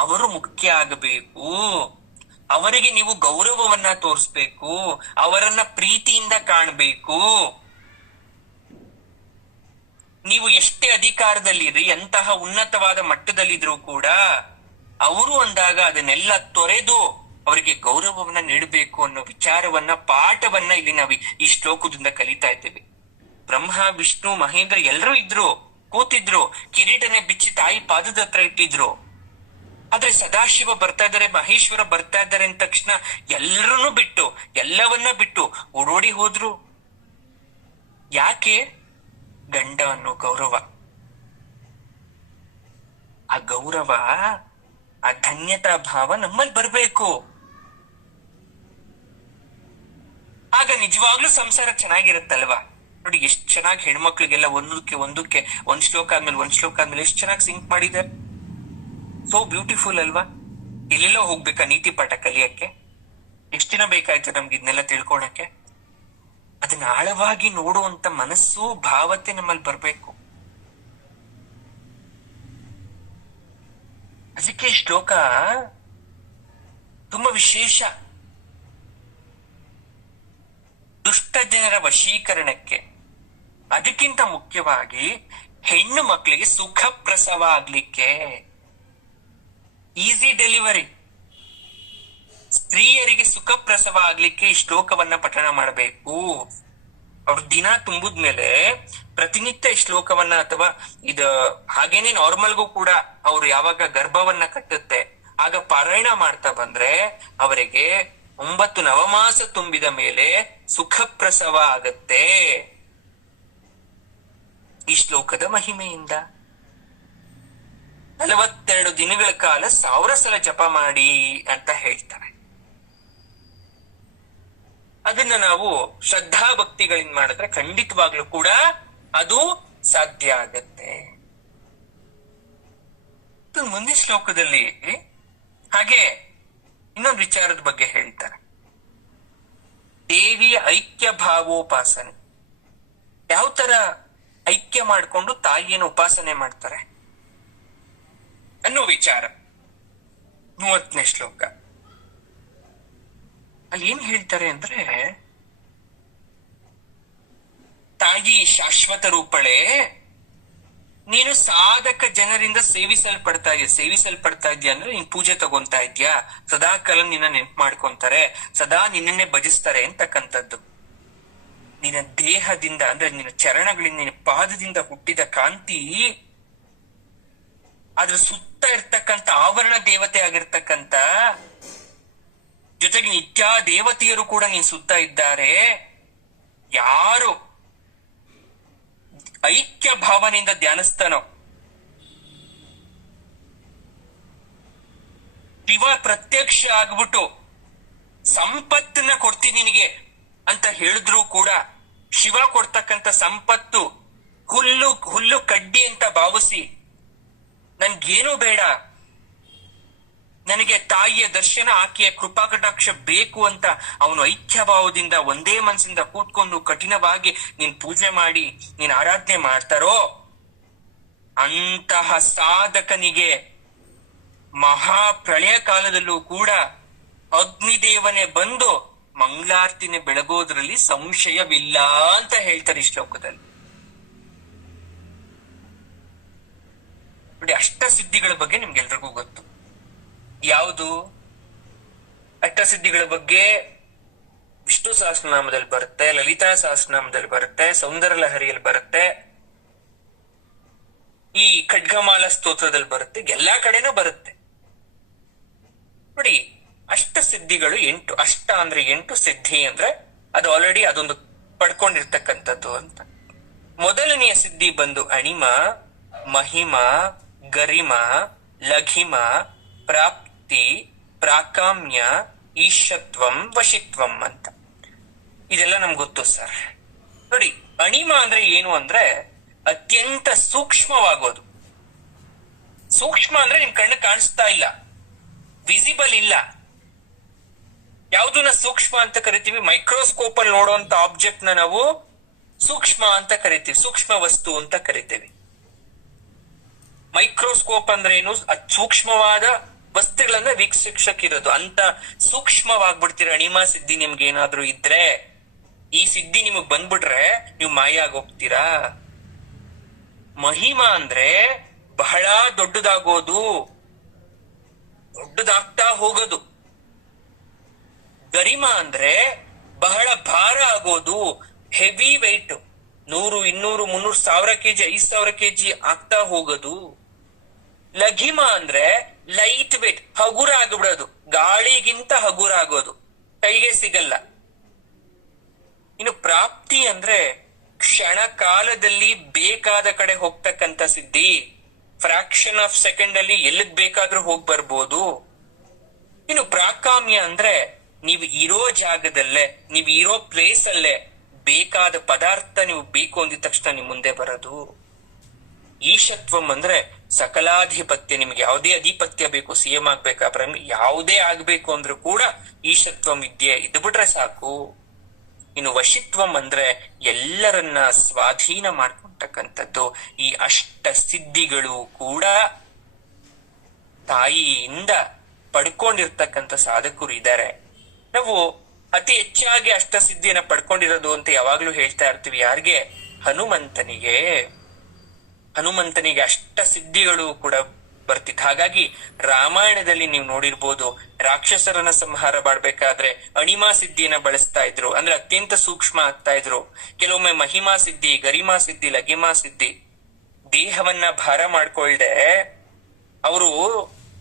ಅವರು ಮುಖ್ಯ ಆಗಬೇಕು. ಅವರಿಗೆ ನೀವು ಗೌರವವನ್ನ ತೋರಿಸ್ಬೇಕು, ಅವರನ್ನ ಪ್ರೀತಿಯಿಂದ ಕಾಣಬೇಕು. ನೀವು ಎಷ್ಟೇ ಅಧಿಕಾರದಲ್ಲಿರಿ, ಎಂತಹ ಉನ್ನತವಾದ ಮಟ್ಟದಲ್ಲಿದ್ರು ಕೂಡ ಅವರು ಅಂದಾಗ ಅದನ್ನೆಲ್ಲ ತೊರೆದು ಅವರಿಗೆ ಗೌರವವನ್ನ ನೀಡಬೇಕು ಅನ್ನೋ ವಿಚಾರವನ್ನ, ಪಾಠವನ್ನ ಇಲ್ಲಿ ನಾವು ಈ ಶ್ಲೋಕದಿಂದ ಕಲಿತಾ ಇದ್ದೇವೆ. ಬ್ರಹ್ಮ, ವಿಷ್ಣು, ಮಹೇಂದ್ರ ಎಲ್ಲರೂ ಇದ್ರು, ಕೂತಿದ್ರು, ಕಿರೀಟನೆ ಬಿಚ್ಚಿ ತಾಯಿ ಪಾದದ ಹತ್ರ ಇಟ್ಟಿದ್ರು. ಆದ್ರೆ ಸದಾಶಿವ ಬರ್ತಾ ಇದ್ದಾರೆ, ಮಹೇಶ್ವರ ಬರ್ತಾ ಇದ್ದಾರೆ ಅಂದ ತಕ್ಷಣ ಎಲ್ಲರನ್ನೂ ಬಿಟ್ಟು, ಎಲ್ಲವನ್ನ ಬಿಟ್ಟು ಓಡೋಡಿ ಹೋದ್ರು. ಯಾಕೆ? ಗಂಡ ಅನ್ನೋ ಗೌರವ. ಆ ಗೌರವ, ಆ ಧನ್ಯತಾ ಭಾವ ನಮ್ಮಲ್ಲಿ ಬರ್ಬೇಕು. ಆಗ ನಿಜವಾಗ್ಲೂ ಸಂಸಾರ ಚೆನ್ನಾಗಿರುತ್ತಲ್ವಾ? ನೋಡಿ ಎಷ್ಟು ಚೆನ್ನಾಗಿ ಹೆಣ್ಮಕ್ಳಿಗೆಲ್ಲ ಒಂದಕ್ಕೆ ಒಂದ್ ಶ್ಲೋಕ ಆದ್ಮೇಲೆ ಎಷ್ಟು ಚೆನ್ನಾಗಿ ಸಿಂಕ್ ಮಾಡಿದ್ದಾರೆ. ಸೋ ಬ್ಯೂಟಿಫುಲ್ ಅಲ್ವಾ? ಎಲ್ಲೆಲ್ಲೋ ಹೋಗ್ಬೇಕಾ ನೀತಿ ಪಾಠ ಕಲಿಯಕ್ಕೆ? ಎಷ್ಟ್ ದಿನ ಬೇಕಾಯ್ತು ನಮ್ಗೆ ಇದನ್ನೆಲ್ಲ ತಿಳ್ಕೊಳಕ್ಕೆ? ಅದನ್ನ ಆಳವಾಗಿ ನೋಡುವಂತ ಮನಸ್ಸು, ಭಾವತೆ ನಮ್ಮಲ್ಲಿ ಬರ್ಬೇಕು. ಅದಕ್ಕೆ ಶ್ಲೋಕ ತುಂಬಾ ವಿಶೇಷ. ದುಷ್ಟ ಜನರ ವಶೀಕರಣಕ್ಕೆ, ಅದಕ್ಕಿಂತ ಮುಖ್ಯವಾಗಿ ಹೆಣ್ಣು ಮಕ್ಕಳಿಗೆ ಸುಖ ಪ್ರಸವ ಆಗ್ಲಿಕ್ಕೆ, ಈಸಿ ಡೆಲಿವರಿ, ಸ್ತ್ರೀಯರಿಗೆ ಸುಖ ಪ್ರಸವ ಆಗ್ಲಿಕ್ಕೆ ಈ ಶ್ಲೋಕವನ್ನ ಪಠಣ ಮಾಡಬೇಕು. ಅವ್ರ ದಿನ ತುಂಬುದ್ಮೇಲೆ ಪ್ರತಿನಿತ್ಯ ಈ ಶ್ಲೋಕವನ್ನ, ಅಥವಾ ಇದು ಹಾಗೇನೆ ನಾರ್ಮಲ್ಗೂ ಕೂಡ ಅವ್ರು ಯಾವಾಗ ಗರ್ಭವನ್ನ ಕಟ್ಟುತ್ತೆ ಆಗ ಪಾರಾಯಣ ಮಾಡ್ತಾ ಬಂದ್ರೆ ಅವರಿಗೆ 9 ನವಮಾಸ ತುಂಬಿದ ಮೇಲೆ ಸುಖ ಪ್ರಸವ ಆಗತ್ತೆ. ಈ ಶ್ಲೋಕದ ಮಹಿಮೆಯಿಂದ 42 ದಿನಗಳ ಕಾಲ 1000 ಸಲ ಜಪ ಮಾಡಿ ಅಂತ ಹೇಳ್ತಾರೆ. ಅದನ್ನ ನಾವು ಶ್ರದ್ಧಾ ಭಕ್ತಿಗಳಿಂದ ಮಾಡಿದ್ರೆ ಖಂಡಿತವಾಗ್ಲೂ ಕೂಡ ಅದು ಸಾಧ್ಯ ಆಗತ್ತೆ. ಮುಂದಿನ ಶ್ಲೋಕದಲ್ಲಿ ಹಾಗೆ ಇನ್ನೊಂದು ವಿಚಾರದ ಬಗ್ಗೆ ಹೇಳ್ತಾರೆ. ದೇವಿಯ ಐಕ್ಯ ಭಾವೋಪಾಸನೆ. ಯಾವ ತರ ಐಕ್ಯ ಮಾಡಿಕೊಂಡು ತಾಯಿಯನ್ನು ಉಪಾಸನೆ ಮಾಡ್ತಾರೆ ಅನ್ನೋ ವಿಚಾರ 30ನೇ ಶ್ಲೋಕ. ಅಲ್ಲಿ ಏನ್ ಹೇಳ್ತಾರೆ ಅಂದ್ರೆ, ತಾಯಿ ಶಾಶ್ವತ ರೂಪಳೆ, ನೀನು ಸಾಧಕ ಜನರಿಂದ ಸೇವಿಸಲ್ಪಡ್ತಾ ಇದೆಯಾ ಅಂದ್ರೆ ನೀನ್ ಪೂಜೆ ತಗೊಂತಾ ಇದ್ಯಾ, ಸದಾ ಕಾಲ ನಿನ್ನ ನೆನ್ಪು ಮಾಡ್ಕೊಂತಾರೆ, ಸದಾ ನಿನ್ನನ್ನೇ ಭಜಿಸ್ತಾರೆ ಅಂತಕ್ಕಂಥದ್ದು. ನಿನ್ನ ದೇಹದಿಂದ ಅಂದ್ರೆ ನಿನ್ನ ಚರಣಗಳಿಂದ, ನಿನ್ನ ಪಾದದಿಂದ ಹುಟ್ಟಿದ ಕಾಂತಿ ಅದ್ರ ಸುತ್ತ ಇರ್ತಕ್ಕಂಥ ಆವರಣ ದೇವತೆ ಆಗಿರ್ತಕ್ಕಂಥ, ಜೊತೆಗೆ ನಿತ್ಯ ದೇವತೆಯರು ಕೂಡ ನೀನ್ ಸುತ್ತ ಇದ್ದಾರೆ. ಯಾರು ಐಕ್ಯ ಭಾವನೆಯಿಂದ ಧ್ಯಾನಿಸ್ತಾನೋ, ಶಿವ ಪ್ರತ್ಯಕ್ಷ ಆಗ್ಬಿಟ್ಟು ಸಂಪತ್ತನ್ನ ಕೊಡ್ತೀನಿ ನಿನಗೆ ಅಂತ ಹೇಳಿದ್ರು ಕೂಡ, ಶಿವ ಕೊಡ್ತಕ್ಕಂಥ ಸಂಪತ್ತು ಹುಲ್ಲು ಕಡ್ಡಿ ಅಂತ ಭಾವಿಸಿ ನನ್ಗೇನೂ ಬೇಡ, ನನಗೆ ತಾಯಿಯ ದರ್ಶನ, ಆಕೆಯ ಕೃಪಾ ಕಟಾಕ್ಷ ಬೇಕು ಅಂತ ಅವನು ಐಕ್ಯ ಭಾವದಿಂದ ಒಂದೇ ಮನಸ್ಸಿಂದ ಕೂತ್ಕೊಂಡು ಕಠಿಣವಾಗಿ ನೀನ್ ಪೂಜೆ ಮಾಡಿ ನೀನ್ ಆರಾಧನೆ ಮಾಡ್ತಾರೋ, ಅಂತಹ ಸಾಧಕನಿಗೆ ಮಹಾಪ್ರಳಯ ಕಾಲದಲ್ಲೂ ಕೂಡ ಅಗ್ನಿದೇವನೇ ಬಂದು ಮಂಗಳಾರತಿನ ಬೆಳಗೋದ್ರಲ್ಲಿ ಸಂಶಯವಿಲ್ಲ ಅಂತ ಹೇಳ್ತಾರೆ ಈ ಶ್ಲೋಕದಲ್ಲಿ. ನೋಡಿ, ಅಷ್ಟಸಿದ್ಧಿಗಳ ಬಗ್ಗೆ ನಿಮ್ಗೆಲ್ರಿಗೂ ಗೊತ್ತು. ಯಾವುದು ಅಷ್ಟಸಿದ್ಧಿಗಳ ಬಗ್ಗೆ ವಿಷ್ಣು ಸಹಸ್ರನಾಮದಲ್ಲಿ ಬರುತ್ತೆ, ಲಲಿತಾ ಸಹಸ್ರನಾಮದಲ್ಲಿ ಬರುತ್ತೆ, ಸೌಂದರ್ಯ ಲಹರಿಯಲ್ಲಿ ಬರುತ್ತೆ, ಈ ಖಡ್ಗಮಾಲ ಸ್ತೋತ್ರದಲ್ಲಿ ಬರುತ್ತೆ, ಎಲ್ಲಾ ಕಡೆನೂ ಬರುತ್ತೆ. ನೋಡಿ, ಅಷ್ಟಸಿದ್ಧಿಗಳು 8. ಅಷ್ಟ ಅಂದ್ರೆ 8, ಸಿದ್ಧಿ ಅಂದ್ರೆ ಅದು ಆಲ್ರೆಡಿ ಅದೊಂದು ಪಡ್ಕೊಂಡಿರ್ತಕ್ಕಂಥದ್ದು ಅಂತ. ಮೊದಲನೆಯ ಸಿದ್ಧಿ ಬಂದು ಅಣಿಮ, ಮಹಿಮ, ಗರಿಮ, ಲಘಿಮ, ಪ್ರಾಪ್ತಿ, ಪ್ರಾಕಾಮ್ಯ, ಈಶತ್ವಂ, ವಶಿತ್ವಂ ಅಂತ. ಇದೆಲ್ಲ ನಮ್ಗೆ ಗೊತ್ತು ಸರ್. ನೋಡಿ, ಅಣಿಮ ಅಂದ್ರೆ ಏನು ಅಂದ್ರೆ ಅತ್ಯಂತ ಸೂಕ್ಷ್ಮವಾಗೋದು. ಸೂಕ್ಷ್ಮ ಅಂದ್ರೆ ನಿಮ್ ಕಣ್ಣು ಕಾಣಿಸ್ತಾ ಇಲ್ಲ, ವಿಸಿಬಲ್ ಇಲ್ಲ. ಯಾವುದನ್ನ ಸೂಕ್ಷ್ಮ ಅಂತ ಕರಿತೀವಿ? ಮೈಕ್ರೋಸ್ಕೋಪ್ ಅಲ್ಲಿ ನೋಡುವಂತ ಆಬ್ಜೆಕ್ಟ್ ನ ನಾವು ಸೂಕ್ಷ್ಮ ಅಂತ ಕರಿತೀವಿ, ಸೂಕ್ಷ್ಮ ವಸ್ತು ಅಂತ ಕರಿತೀವಿ. ಮೈಕ್ರೋಸ್ಕೋಪ್ ಅಂದ್ರೆ ಏನು? ಸೂಕ್ಷ್ಮವಾದ ವಸ್ತುಗಳನ್ನ ವೀಕ್ಷಿಸಕ್ಕಿರೋದು. ಅಂತ ಸೂಕ್ಷ್ಮವಾಗ್ಬಿಡ್ತೀರ. ಅಣಿಮಾ ಸಿದ್ಧಿ ನಿಮ್ಗೆ ಏನಾದ್ರೂ ಇದ್ರೆ, ಈ ಸಿದ್ಧಿ ನಿಮಗ್ ಬಂದ್ಬಿಟ್ರೆ ನೀವು ಮಾಯ ಆಗೋಗ್ತೀರಾ. ಮಹಿಮಾ ಅಂದ್ರೆ ಬಹಳ ದೊಡ್ಡದಾಗೋದು, ದೊಡ್ಡದಾಗ್ತಾ ಹೋಗೋದು. ಗರಿಮಾ ಅಂದ್ರೆ ಬಹಳ ಭಾರ ಆಗೋದು, ಹೆವಿ ವೆಯ್ಟ್, 100, 200, 300, 1000 ಕೆಜಿ, 5000 ಕೆಜಿ ಆಗ್ತಾ ಹೋಗೋದು. ಲಘಿಮಾ ಅಂದ್ರೆ ಲೈಟ್ ವೇಟ್, ಹಗುರ ಆಗ್ಬಿಡೋದು, ಗಾಳಿಗಿಂತ ಹಗುರ ಆಗೋದು, ಕೈಗೆ ಸಿಗಲ್ಲ. ಇನ್ನು ಪ್ರಾಪ್ತಿ ಅಂದ್ರೆ ಕ್ಷಣ ಕಾಲದಲ್ಲಿ ಬೇಕಾದ ಕಡೆ ಹೋಗ್ತಕ್ಕಂಥ ಸಿದ್ಧಿ. ಫ್ರಾಕ್ಷನ್ ಆಫ್ ಸೆಕೆಂಡ್ ಅಲ್ಲಿ ಎಲ್ಲಿಗ್ ಬೇಕಾದ್ರೂ ಹೋಗ್ ಬರ್ಬೋದು. ಇನ್ನು ಪ್ರಾಕಾಮ್ಯ ಅಂದ್ರೆ ನೀವು ಇರೋ ಜಾಗದಲ್ಲೇ, ನೀವು ಇರೋ ಪ್ಲೇಸ್ ಅಲ್ಲೇ ಬೇಕಾದ ಪದಾರ್ಥ ನೀವು ಬೇಕು ಅಂದಿದ ತಕ್ಷಣ ನಿಮ್ ಮುಂದೆ ಬರೋದು. ಈಶತ್ವಂ ಅಂದ್ರೆ ಸಕಲಾಧಿಪತ್ಯ. ನಿಮ್ಗೆ ಯಾವುದೇ ಅಧಿಪತ್ಯ ಬೇಕು, ಸಿಎಂ ಆಗ್ಬೇಕಾ, ಯಾವುದೇ ಆಗ್ಬೇಕು ಅಂದ್ರೂ ಕೂಡ ಈಶತ್ವಂ ವಿದ್ಯೆ ಇದ್ಬಿಟ್ರೆ ಸಾಕು. ಇನ್ನು ವಶಿತ್ವಂ ಅಂದ್ರೆ ಎಲ್ಲರನ್ನ ಸ್ವಾಧೀನ ಮಾಡ್ಕೊಳ್ತಕ್ಕಂಥದ್ದು. ಈ ಅಷ್ಟ ಸಿದ್ಧಿಗಳು ಕೂಡ ತಾಯಿಯಿಂದ ಪಡ್ಕೊಂಡಿರ್ತಕ್ಕಂಥ ಸಾಧಕರು ಇದ್ದಾರೆ. ನಾವು ಅತಿ ಹೆಚ್ಚಾಗಿ ಅಷ್ಟ ಸಿದ್ಧಿಯನ್ನ ಪಡ್ಕೊಂಡಿರೋದು ಅಂತ ಯಾವಾಗ್ಲೂ ಹೇಳ್ತಾ ಇರ್ತೀವಿ. ಯಾರಿಗೆ? ಹನುಮಂತನಿಗೆ. ಹನುಮಂತನಿಗೆ ಅಷ್ಟ ಸಿದ್ಧಿಗಳು ಕೂಡ ಬರ್ತಿತ್ತು. ಹಾಗಾಗಿ ರಾಮಾಯಣದಲ್ಲಿ ನೀವು ನೋಡಿರ್ಬೋದು, ರಾಕ್ಷಸರನ್ನ ಸಂಹಾರ ಮಾಡ್ಬೇಕಾದ್ರೆ ಅಣಿಮಾ ಸಿದ್ಧಿಯನ್ನ ಬಳಸ್ತಾ ಇದ್ರು, ಅಂದ್ರೆ ಅತ್ಯಂತ ಸೂಕ್ಷ್ಮ ಆಗ್ತಾ ಇದ್ರು. ಕೆಲವೊಮ್ಮೆ ಮಹಿಮಾ ಸಿದ್ಧಿ, ಗರಿಮಾ ಸಿದ್ಧಿ, ಲಘಿಮಾ ಸಿದ್ಧಿ. ದೇಹವನ್ನ ಭಾರ ಮಾಡ್ಕೊಳ್ದೆ ಅವರು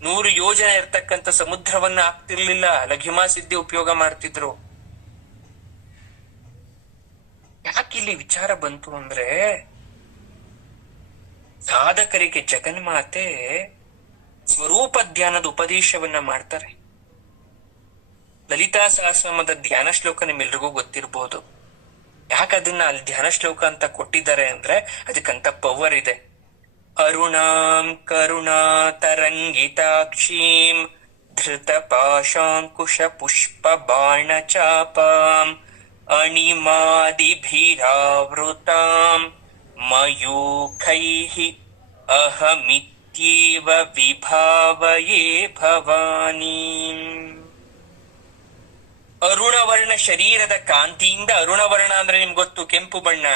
100 ಯೋಜನೆ ಇರ್ತಕ್ಕಂಥ ಸಮುದ್ರವನ್ನ ಆಗ್ತಿರ್ಲಿಲ್ಲ, ಲಘಿಮಾ ಸಿದ್ಧಿ ಉಪಯೋಗ ಮಾಡ್ತಿದ್ರು. ಯಾಕಿಲ್ಲಿ ವಿಚಾರ ಬಂತು ಅಂದ್ರೆ, ಸಾಧಕರಿಗೆ ಜಗನ್ಮಾತೆ ಸ್ವರೂಪ ಧ್ಯಾನದ ಉಪದೇಶವನ್ನ ಮಾಡ್ತಾರೆ. ಲಲಿತಾ ಸಹಸ್ರನಾಮದ ಧ್ಯಾನ ಶ್ಲೋಕ ನಿಮ್ಮೆಲ್ರಿಗೂ ಗೊತ್ತಿರ್ಬೋದು. ಯಾಕೆ ಅದನ್ನ ಅಲ್ಲಿ ಧ್ಯಾನ ಶ್ಲೋಕ ಅಂತ ಕೊಟ್ಟಿದ್ದಾರೆ ಅಂದ್ರೆ ಅದಕ್ಕಂತ ಪವರ್ ಇದೆ. ಅರುಣಾಂ ಕರುಣಾ ತರಂಗಿತಾಕ್ಷೀಂ ಧೃತ ಪಾಶಾಂಕುಶ ಪುಷ್ಪ ಬಾಣ ಚಾಪಾಂ ಅಣಿಮಾದಿಭಿರಾವೃತಾಂ ಮಯೂಖೈಃ ಅಹಮಿತ್ಯೇವ ವಿಭಾವಯೇ ಭವಾನೀಂ. ಅರುಣವರ್ಣ ಶರೀರದ ಕಾಂತಿಯಿಂದ, ಅರುಣವರ್ಣ ಅಂದ್ರೆ ನಿಮ್ಗೆ ಗೊತ್ತು, ಕೆಂಪು ಬಣ್ಣ.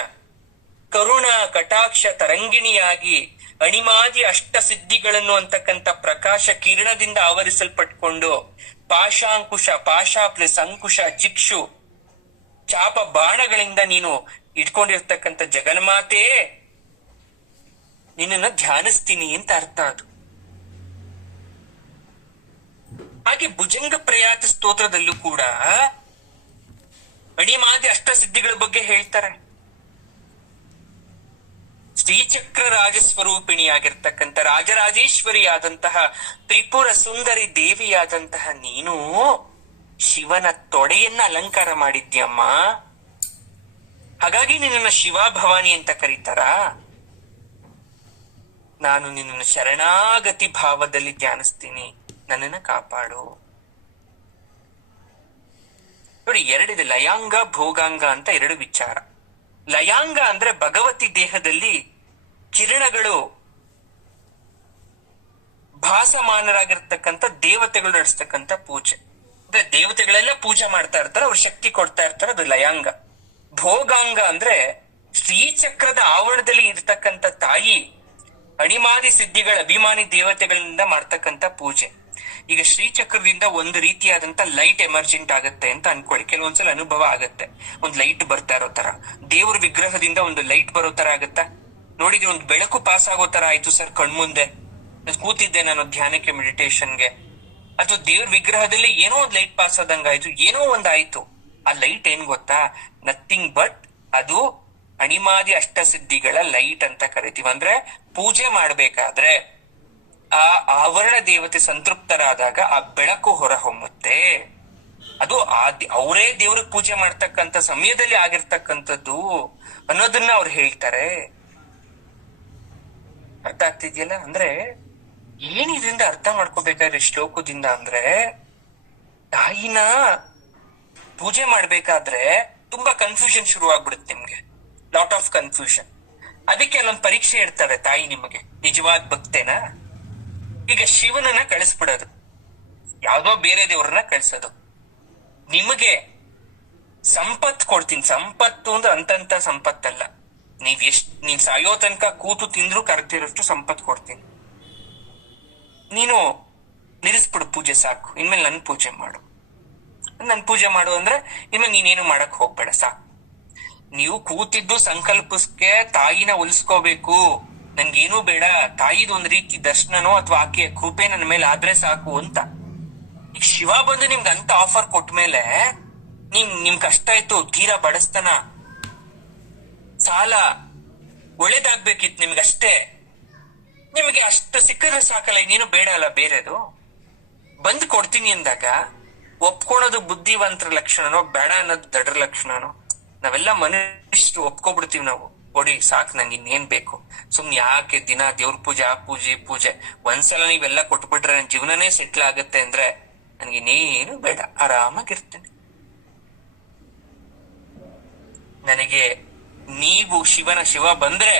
ಕರುಣ ಕಟಾಕ್ಷ ತರಂಗಿಣಿಯಾಗಿ ಅಣಿಮಾದಿ ಅಷ್ಟ ಸಿದ್ಧಿಗಳನ್ನು ಅಂತಕ್ಕಂಥ ಪ್ರಕಾಶ ಕಿರಣದಿಂದ ಆವರಿಸಲ್ಪಟ್ಕೊಂಡು, ಪಾಶಾಂಕುಶ, ಪಾಶ ಪ್ಲಸ್ ಅಂಕುಶ, ಚಿಕ್ಷು, ಚಾಪ ಬಾಣಗಳಿಂದ ನೀನು ಇಟ್ಕೊಂಡಿರ್ತಕ್ಕಂಥ ಜಗನ್ಮಾತೆ, ನಿನ್ನನ್ನು ಧ್ಯಾನಿಸ್ತೀನಿ ಅಂತ ಅರ್ಥ ಅದು. ಹಾಗೆ ಭುಜಂಗ ಪ್ರಯಾತ ಸ್ತೋತ್ರದಲ್ಲೂ ಕೂಡ ಅಣಿಮಾದಿ ಅಷ್ಟ ಸಿದ್ಧಿಗಳ ಬಗ್ಗೆ ಹೇಳ್ತಾರೆ. ಶ್ರೀಚಕ್ರ ರಾಜಸ್ವರೂಪಿಣಿಯಾಗಿರ್ತಕ್ಕಂಥ ರಾಜರಾಜೇಶ್ವರಿಯಾದಂತಹ ತ್ರಿಪುರ ಸುಂದರಿ ದೇವಿಯಾದಂತಹ ನೀನು ಶಿವನ ತೊಡೆಯನ್ನ ಅಲಂಕಾರ ಮಾಡಿದ್ಯಮ್ಮ. ಹಾಗಾಗಿ ನಿನ್ನನ್ನು ಶಿವ ಭವಾನಿ ಅಂತ ಕರೀತಾರ. ನಾನು ನಿನ್ನನ್ನು ಶರಣಾಗತಿ ಭಾವದಲ್ಲಿ ಧ್ಯಾನಿಸ್ತೀನಿ, ನನ್ನನ್ನು ಕಾಪಾಡು. ನೋಡಿ, ಎರಡಿದೆ, ಲಯಾಂಗ ಭೋಗಾಂಗ ಅಂತ 2 ವಿಚಾರ. ಲಯಾಂಗ ಅಂದ್ರೆ ಭಗವತಿ ದೇಹದಲ್ಲಿ ಕಿರಣಗಳು ಭಾಸಮಾನರಾಗಿರ್ತಕ್ಕಂಥ ದೇವತೆಗಳು ನಡೆಸ್ತಕ್ಕಂಥ ಪೂಜೆ. ಅಂದ್ರೆ ದೇವತೆಗಳೆಲ್ಲ ಪೂಜೆ ಮಾಡ್ತಾ ಇರ್ತಾರೆ, ಅವ್ರ ಶಕ್ತಿ ಕೊಡ್ತಾ ಇರ್ತಾರೆ, ಅದು ಲಯಾಂಗ. ಭೋಗಾಂಗ ಅಂದ್ರೆ ಶ್ರೀಚಕ್ರದ ಆವರಣದಲ್ಲಿ ಇರ್ತಕ್ಕಂಥ ತಾಯಿ ಅಣಿಮಾದಿ ಸಿದ್ಧಿಗಳ ಅಭಿಮಾನಿ ದೇವತೆಗಳಿಂದ ಮಾಡ್ತಕ್ಕಂಥ ಪೂಜೆ. ಈಗ ಶ್ರೀಚಕ್ರದಿಂದ ಒಂದು ರೀತಿಯಾದಂತ ಲೈಟ್ ಎಮರ್ಜೆಂಟ್ ಆಗತ್ತೆ ಅಂತ ಅನ್ಕೊಳ್ಳಿ. ಕೆಲವೊಂದ್ಸಲ ಅನುಭವ ಆಗತ್ತೆ, ಒಂದ್ ಲೈಟ್ ಬರ್ತಾ ಇರೋ ತರ. ದೇವ್ರ ವಿಗ್ರಹದಿಂದ ಒಂದು ಲೈಟ್ ಬರೋ ತರ ಆಗತ್ತಾ? ನೋಡಿದ್ರೆ ಒಂದು ಬೆಳಕು ಪಾಸ್ ಆಗೋ ತರ ಆಯ್ತು ಸರ್ ಕಣ್ಮುಂದೆ, ಕೂತಿದ್ದೆ ನಾನು ಧ್ಯಾನಕ್ಕೆ, ಮೆಡಿಟೇಷನ್ಗೆ. ಅಥವಾ ದೇವ್ರ ವಿಗ್ರಹದಲ್ಲಿ ಏನೋ ಒಂದ್ ಲೈಟ್ ಪಾಸ್ ಆದಂಗಾಯ್ತು, ಏನೋ ಒಂದಾಯ್ತು. ಆ ಲೈಟ್ ಏನ್ ಗೊತ್ತಾ? ನಥಿಂಗ್ ಬಟ್ ಅದು ಅಣಿಮಾದಿ ಅಷ್ಟಸಿದ್ಧಿಗಳ ಲೈಟ್ ಅಂತ ಕರಿತೀವಿ. ಅಂದ್ರೆ ಪೂಜೆ ಮಾಡ್ಬೇಕಾದ್ರೆ ಆ ಆವರಣ ದೇವತೆ ಸಂತೃಪ್ತರಾದಾಗ ಆ ಬೆಳಕು ಹೊರಹೊಮ್ಮುತ್ತೆ. ಅದು ಅವರೇ ದೇವ್ರಿಗೆ ಪೂಜೆ ಮಾಡ್ತಕ್ಕಂಥ ಸಮಯದಲ್ಲಿ ಆಗಿರ್ತಕ್ಕಂಥದ್ದು ಅನ್ನೋದನ್ನ ಅವ್ರು ಹೇಳ್ತಾರೆ. ಅರ್ಥ ಆಗ್ತಿದ್ಯಲ್ಲ? ಅಂದ್ರೆ ಏನಿದ್ರಿಂದ ಅರ್ಥ ಮಾಡ್ಕೋಬೇಕಾದ್ರೆ ಶ್ಲೋಕದಿಂದ ಅಂದ್ರೆ, ತಾಯಿನ ಪೂಜೆ ಮಾಡ್ಬೇಕಾದ್ರೆ ತುಂಬಾ ಕನ್ಫ್ಯೂಷನ್ ಶುರು ಆಗ್ಬಿಡುತ್ತೆ ನಿಮ್ಗೆ. Lot of confusion. ಅದಕ್ಕೆ ಅಲ್ಲೊಂದು ಪರೀಕ್ಷೆ ಇರ್ತಾರೆ, ತಾಯಿ ನಿಮಗೆ ನಿಜವಾದ ಭಕ್ತೇನಾ? ಈಗ ಶಿವನನ್ನ ಕಳಿಸ್ಬಿಡೋದು, ಯಾವ್ದೋ ಬೇರೆ ದೇವ್ರನ್ನ ಕಳಿಸೋದು. ನಿಮಗೆ ಸಂಪತ್ ಕೊಡ್ತೀನಿ. ಸಂಪತ್ತು ಅಂದ್ರೆ ಅಂತಂತ ಸಂಪತ್ತಲ್ಲ, ನೀವ್ ಸಾಯೋ ತನಕ ಕೂತು ತಿಂದ್ರು ಕರೆಕ್ಟಿರೋಷ್ಟು ಸಂಪತ್ ಕೊಡ್ತೀನಿ. ನೀನು ನಿಲ್ಲಿಸ್ಬಿಡು ಪೂಜೆ, ಸಾಕು. ಇನ್ಮೇಲೆ ನನ್ ಪೂಜೆ ಮಾಡು. ಅಂದ್ರೆ ಇನ್ಮೇಲೆ ನೀನೇನು ಮಾಡಕ್ ಹೋಗ್ಬೇಡ, ಸಾಕು. ನೀವು ಕೂತಿದ್ದು ಸಂಕಲ್ಪಕ್ಕೆ ತಾಯಿನ ಉಳಿಸ್ಕೋಬೇಕು, ನನ್ಗೇನು ಬೇಡ, ತಾಯಿದ್ ಒಂದ್ ರೀತಿ ದರ್ಶನನೋ ಅಥವಾ ಆಕೆಯ ಕೃಪೆ ನನ್ನ ಮೇಲೆ ಆದ್ರೆ ಸಾಕು ಅಂತ. ಈಗ ಶಿವ ಬಂದು ನಿಮ್ಗೆ ಅಂತ ಆಫರ್ ಕೊಟ್ಮೇಲೆ ನಿಮ್ ಕಷ್ಟ ಇತ್ತು, ತೀರಾ ಬಡಸ್ತನ, ಸಾಲ, ಒಳ್ಳೇದಾಗ್ಬೇಕಿತ್ತು ನಿಮ್ಗಷ್ಟೇ. ನಿಮಗೆ ಅಷ್ಟು ಸಿಕ್ಕಿದ್ರೆ ಸಾಕಲ್ಲ, ಇನ್ನೇನು ಬೇಡ ಅಲ್ಲ ಬೇರೆದು. ಬಂದ್ ಕೊಡ್ತೀನಿ ಅಂದಾಗ ಒಪ್ಕೊಳೋದು ಬುದ್ಧಿವಂತರ ಲಕ್ಷಣನೋ, ಬೇಡ ಅನ್ನೋದು ದಡ್ರ ಲಕ್ಷಣನೋ? ನಾವೆಲ್ಲ ಮನುಷ್ಯರು ಒಪ್ಕೊಬಿಡ್ತೀವಿ ನಾವು, ಕೊಡಿ ಸಾಕು, ನಂಗೆ ಇನ್ನೇನ್ ಬೇಕು, ಸುಮ್ನೆ ಯಾಕೆ ದಿನ ದೇವ್ರ ಪೂಜೆ, ಆ ಪೂಜೆ. ಒಂದ್ಸಲ ನೀವೆಲ್ಲ ಕೊಟ್ಬಿಟ್ರೆ ನನ್ ಜೀವನನೇ ಸೆಟ್ಲ್ ಆಗತ್ತೆ ಅಂದ್ರೆ ನನ್ಗಿನ್ನೇನು ಬೇಡ, ಆರಾಮಾಗಿರ್ತೇನೆ. ನನಗೆ ನೀವು ಶಿವ ಬಂದ್ರೆ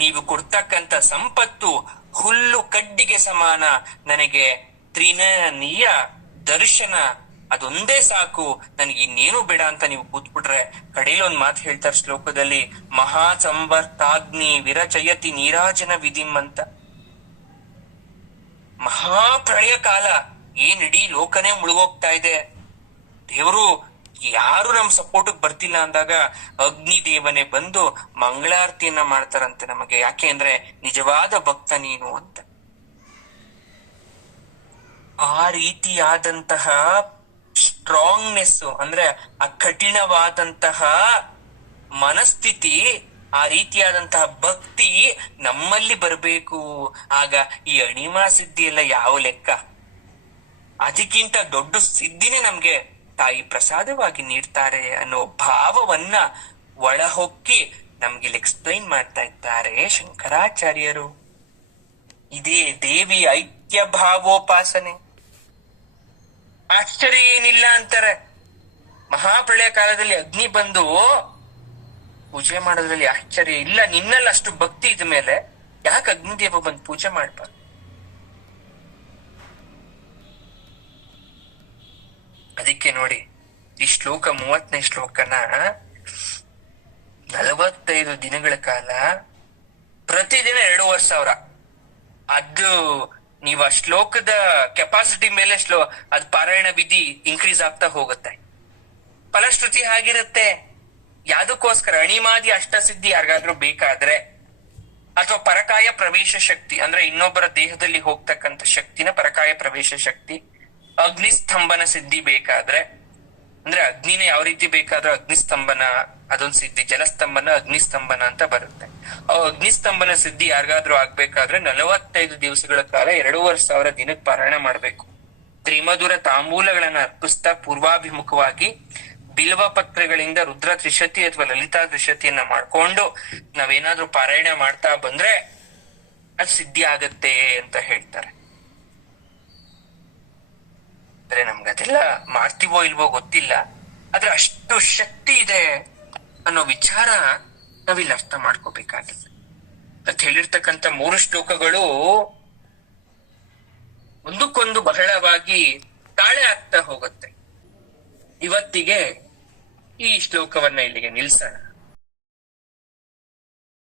ನೀವು ಕೊಡ್ತಕ್ಕಂತ ಸಂಪತ್ತು ಹುಲ್ಲು ಕಡ್ಡಿಗೆ ಸಮಾನ. ನನಗೆ ತ್ರಿನಯನೀಯ ದರ್ಶನ ಅದೊಂದೇ ಸಾಕು, ನನಗೆ ಇನ್ನೇನು ಬೇಡ ಅಂತ ನೀವು ಕೂತ್ಬಿಟ್ರೆ, ಕಡೆಯಲ್ಲಿ ಒಂದ್ ಮಾತು ಹೇಳ್ತಾರೆ ಶ್ಲೋಕದಲ್ಲಿ, ಮಹಾ ಸಂವರ್ತಾಗ್ನಿ ವಿರಚಯತಿ ನೀರಾಜನ ವಿಧಿಂ ಅಂತ. ಮಹಾಪ್ರಳಯ ಕಾಲ, ಇಡೀ ಲೋಕನೇ ಮುಳುಗೋಗ್ತಾ ಇದೆ, ದೇವರು ಯಾರು ನಮ್ ಸಪೋರ್ಟ್ ಬರ್ತಿಲ್ಲ ಅಂದಾಗ ಅಗ್ನಿ ದೇವನೇ ಬಂದು ಮಂಗಳಾರತಿಯನ್ನ ಮಾಡ್ತಾರಂತೆ ನಮಗೆ. ಯಾಕೆ ಅಂದ್ರೆ ನಿಜವಾದ ಭಕ್ತ ನೀನು ಅಂತ. ಆ ರೀತಿಯಾದಂತಹ ಸ್ಟ್ರಾಂಗ್ನೆಸ್ ಅಂದ್ರೆ ಆ ಕಠಿಣವಾದಂತಹ ಮನಸ್ಥಿತಿ, ಆ ರೀತಿಯಾದಂತಹ ಭಕ್ತಿ ನಮ್ಮಲ್ಲಿ ಬರಬೇಕು. ಆಗ ಈ ಅಣಿಮಾ ಸಿದ್ಧಿ ಎಲ್ಲ ಯಾವ ಲೆಕ್ಕ? ಅದಕ್ಕಿಂತ ದೊಡ್ಡ ಸಿದ್ಧಿನೇ ನಮ್ಗೆ ತಾಯಿ ಪ್ರಸಾದವಾಗಿ ನೀಡ್ತಾರೆ ಅನ್ನೋ ಭಾವವನ್ನ ಒಳಹೊಕ್ಕಿ ನಮ್ಗಿಲ್ಲಿ ಎಕ್ಸ್ಪ್ಲೈನ್ ಮಾಡ್ತಾ ಇದ್ದಾರೆ ಶಂಕರಾಚಾರ್ಯರು. ಇದೇ ದೇವಿ ಐಕ್ಯ ಭಾವೋಪಾಸನೆ. ಆಶ್ಚರ್ಯ ಏನಿಲ್ಲ ಅಂತಾರೆ, ಮಹಾಪ್ರಳಯ ಕಾಲದಲ್ಲಿ ಅಗ್ನಿ ಬಂದು ಪೂಜೆ ಮಾಡೋದ್ರಲ್ಲಿ ಆಶ್ಚರ್ಯ ಇಲ್ಲ. ನಿನ್ನಲ್ಲಿ ಅಷ್ಟು ಭಕ್ತಿ ಇದ ಮೇಲೆ ಯಾಕೆ ಅಗ್ನಿದೇವ ಬಂದು ಪೂಜೆ ಮಾಡ್ಬಾರ್ದು? ಅದಕ್ಕೆ ನೋಡಿ, ಈ ಶ್ಲೋಕ 30ನೇ ಶ್ಲೋಕನ 45 ದಿನಗಳ ಕಾಲ ಪ್ರತಿದಿನ 2,500 ಅದು ನೀವು ಆ ಶ್ಲೋಕದ ಕೆಪಾಸಿಟಿ ಮೇಲೆ ಅದ್ ಪಾರಾಯಣ ವಿಧಿ ಇನ್ಕ್ರೀಸ್ ಆಗ್ತಾ ಹೋಗುತ್ತೆ. ಫಲಶ್ರುತಿ ಹಾಗಿರುತ್ತೆ. ಯಾವ್ದಕ್ಕೋಸ್ಕರ? ಅಣಿಮಾದಿ ಅಷ್ಟಸಿದ್ಧಿ ಯಾರಿಗಾದ್ರೂ ಬೇಕಾದ್ರೆ, ಅಥವಾ ಪರಕಾಯ ಪ್ರವೇಶ ಶಕ್ತಿ ಅಂದ್ರೆ ಇನ್ನೊಬ್ಬರ ದೇಹದಲ್ಲಿ ಹೋಗ್ತಕ್ಕಂಥ ಶಕ್ತಿನ ಪರಕಾಯ ಪ್ರವೇಶ ಶಕ್ತಿ, ಅಗ್ನಿಸ್ತಂಭನ ಸಿದ್ಧಿ ಬೇಕಾದ್ರೆ, ಅಂದ್ರೆ ಅಗ್ನಿನೇ ಯಾವ ರೀತಿ ಬೇಕಾದ್ರೂ ಅಗ್ನಿಸ್ತಂಭನ ಅದೊಂದು ಸಿದ್ಧಿ, ಜಲಸ್ತಂಭನ ಅಗ್ನಿಸ್ತಂಭನ ಅಂತ ಬರುತ್ತೆ. ಆ ಅಗ್ನಿಸ್ತಂಭನ ಸಿದ್ಧಿ ಯಾರಿಗಾದ್ರೂ ಆಗ್ಬೇಕಾದ್ರೆ 45 ದಿವಸಗಳ ಕಾಲ 2,500 ದಿನಕ್ಕೆ ಪಾರಾಯಣ ಮಾಡ್ಬೇಕು. ತ್ರಿಮಧುರ ತಾಂಬೂಲಗಳನ್ನ ಅರ್ಪಿಸ್ತಾ ಪೂರ್ವಾಭಿಮುಖವಾಗಿ ಬಿಲ್ವ ಪತ್ರೆಗಳಿಂದ ರುದ್ರ ತ್ರಿಶತಿ ಅಥವಾ ಲಲಿತಾ ತ್ರಿಶತಿಯನ್ನ ಮಾಡ್ಕೊಂಡು ನಾವೇನಾದ್ರೂ ಪಾರಾಯಣ ಮಾಡ್ತಾ ಬಂದ್ರೆ ಅದು ಸಿದ್ಧಿ ಆಗತ್ತೆ ಅಂತ ಹೇಳ್ತಾರೆ. ಅಂದ್ರೆ ನಮ್ಗದೆಲ್ಲ ಮಾಡ್ತೀವೋ ಇಲ್ವೋ ಗೊತ್ತಿಲ್ಲ, ಆದ್ರೆ ಅಷ್ಟು ಶಕ್ತಿ ಇದೆ ಅನ್ನೋ ವಿಚಾರ ನಾವಿಲ್ಲಿ ಅರ್ಥ ಮಾಡ್ಕೋಬೇಕಾಗಿದೆ. ಅಂತ ಹೇಳಿರ್ತಕ್ಕಂಥ 3 ಶ್ಲೋಕಗಳು ಒಂದಕ್ಕೊಂದು ಬಹಳವಾಗಿ ತಾಳೆ ಆಗ್ತಾ ಹೋಗುತ್ತೆ. ಇವತ್ತಿಗೆ ಈ ಶ್ಲೋಕವನ್ನ ಇಲ್ಲಿಗೆ ನಿಲ್ಸೋಣ.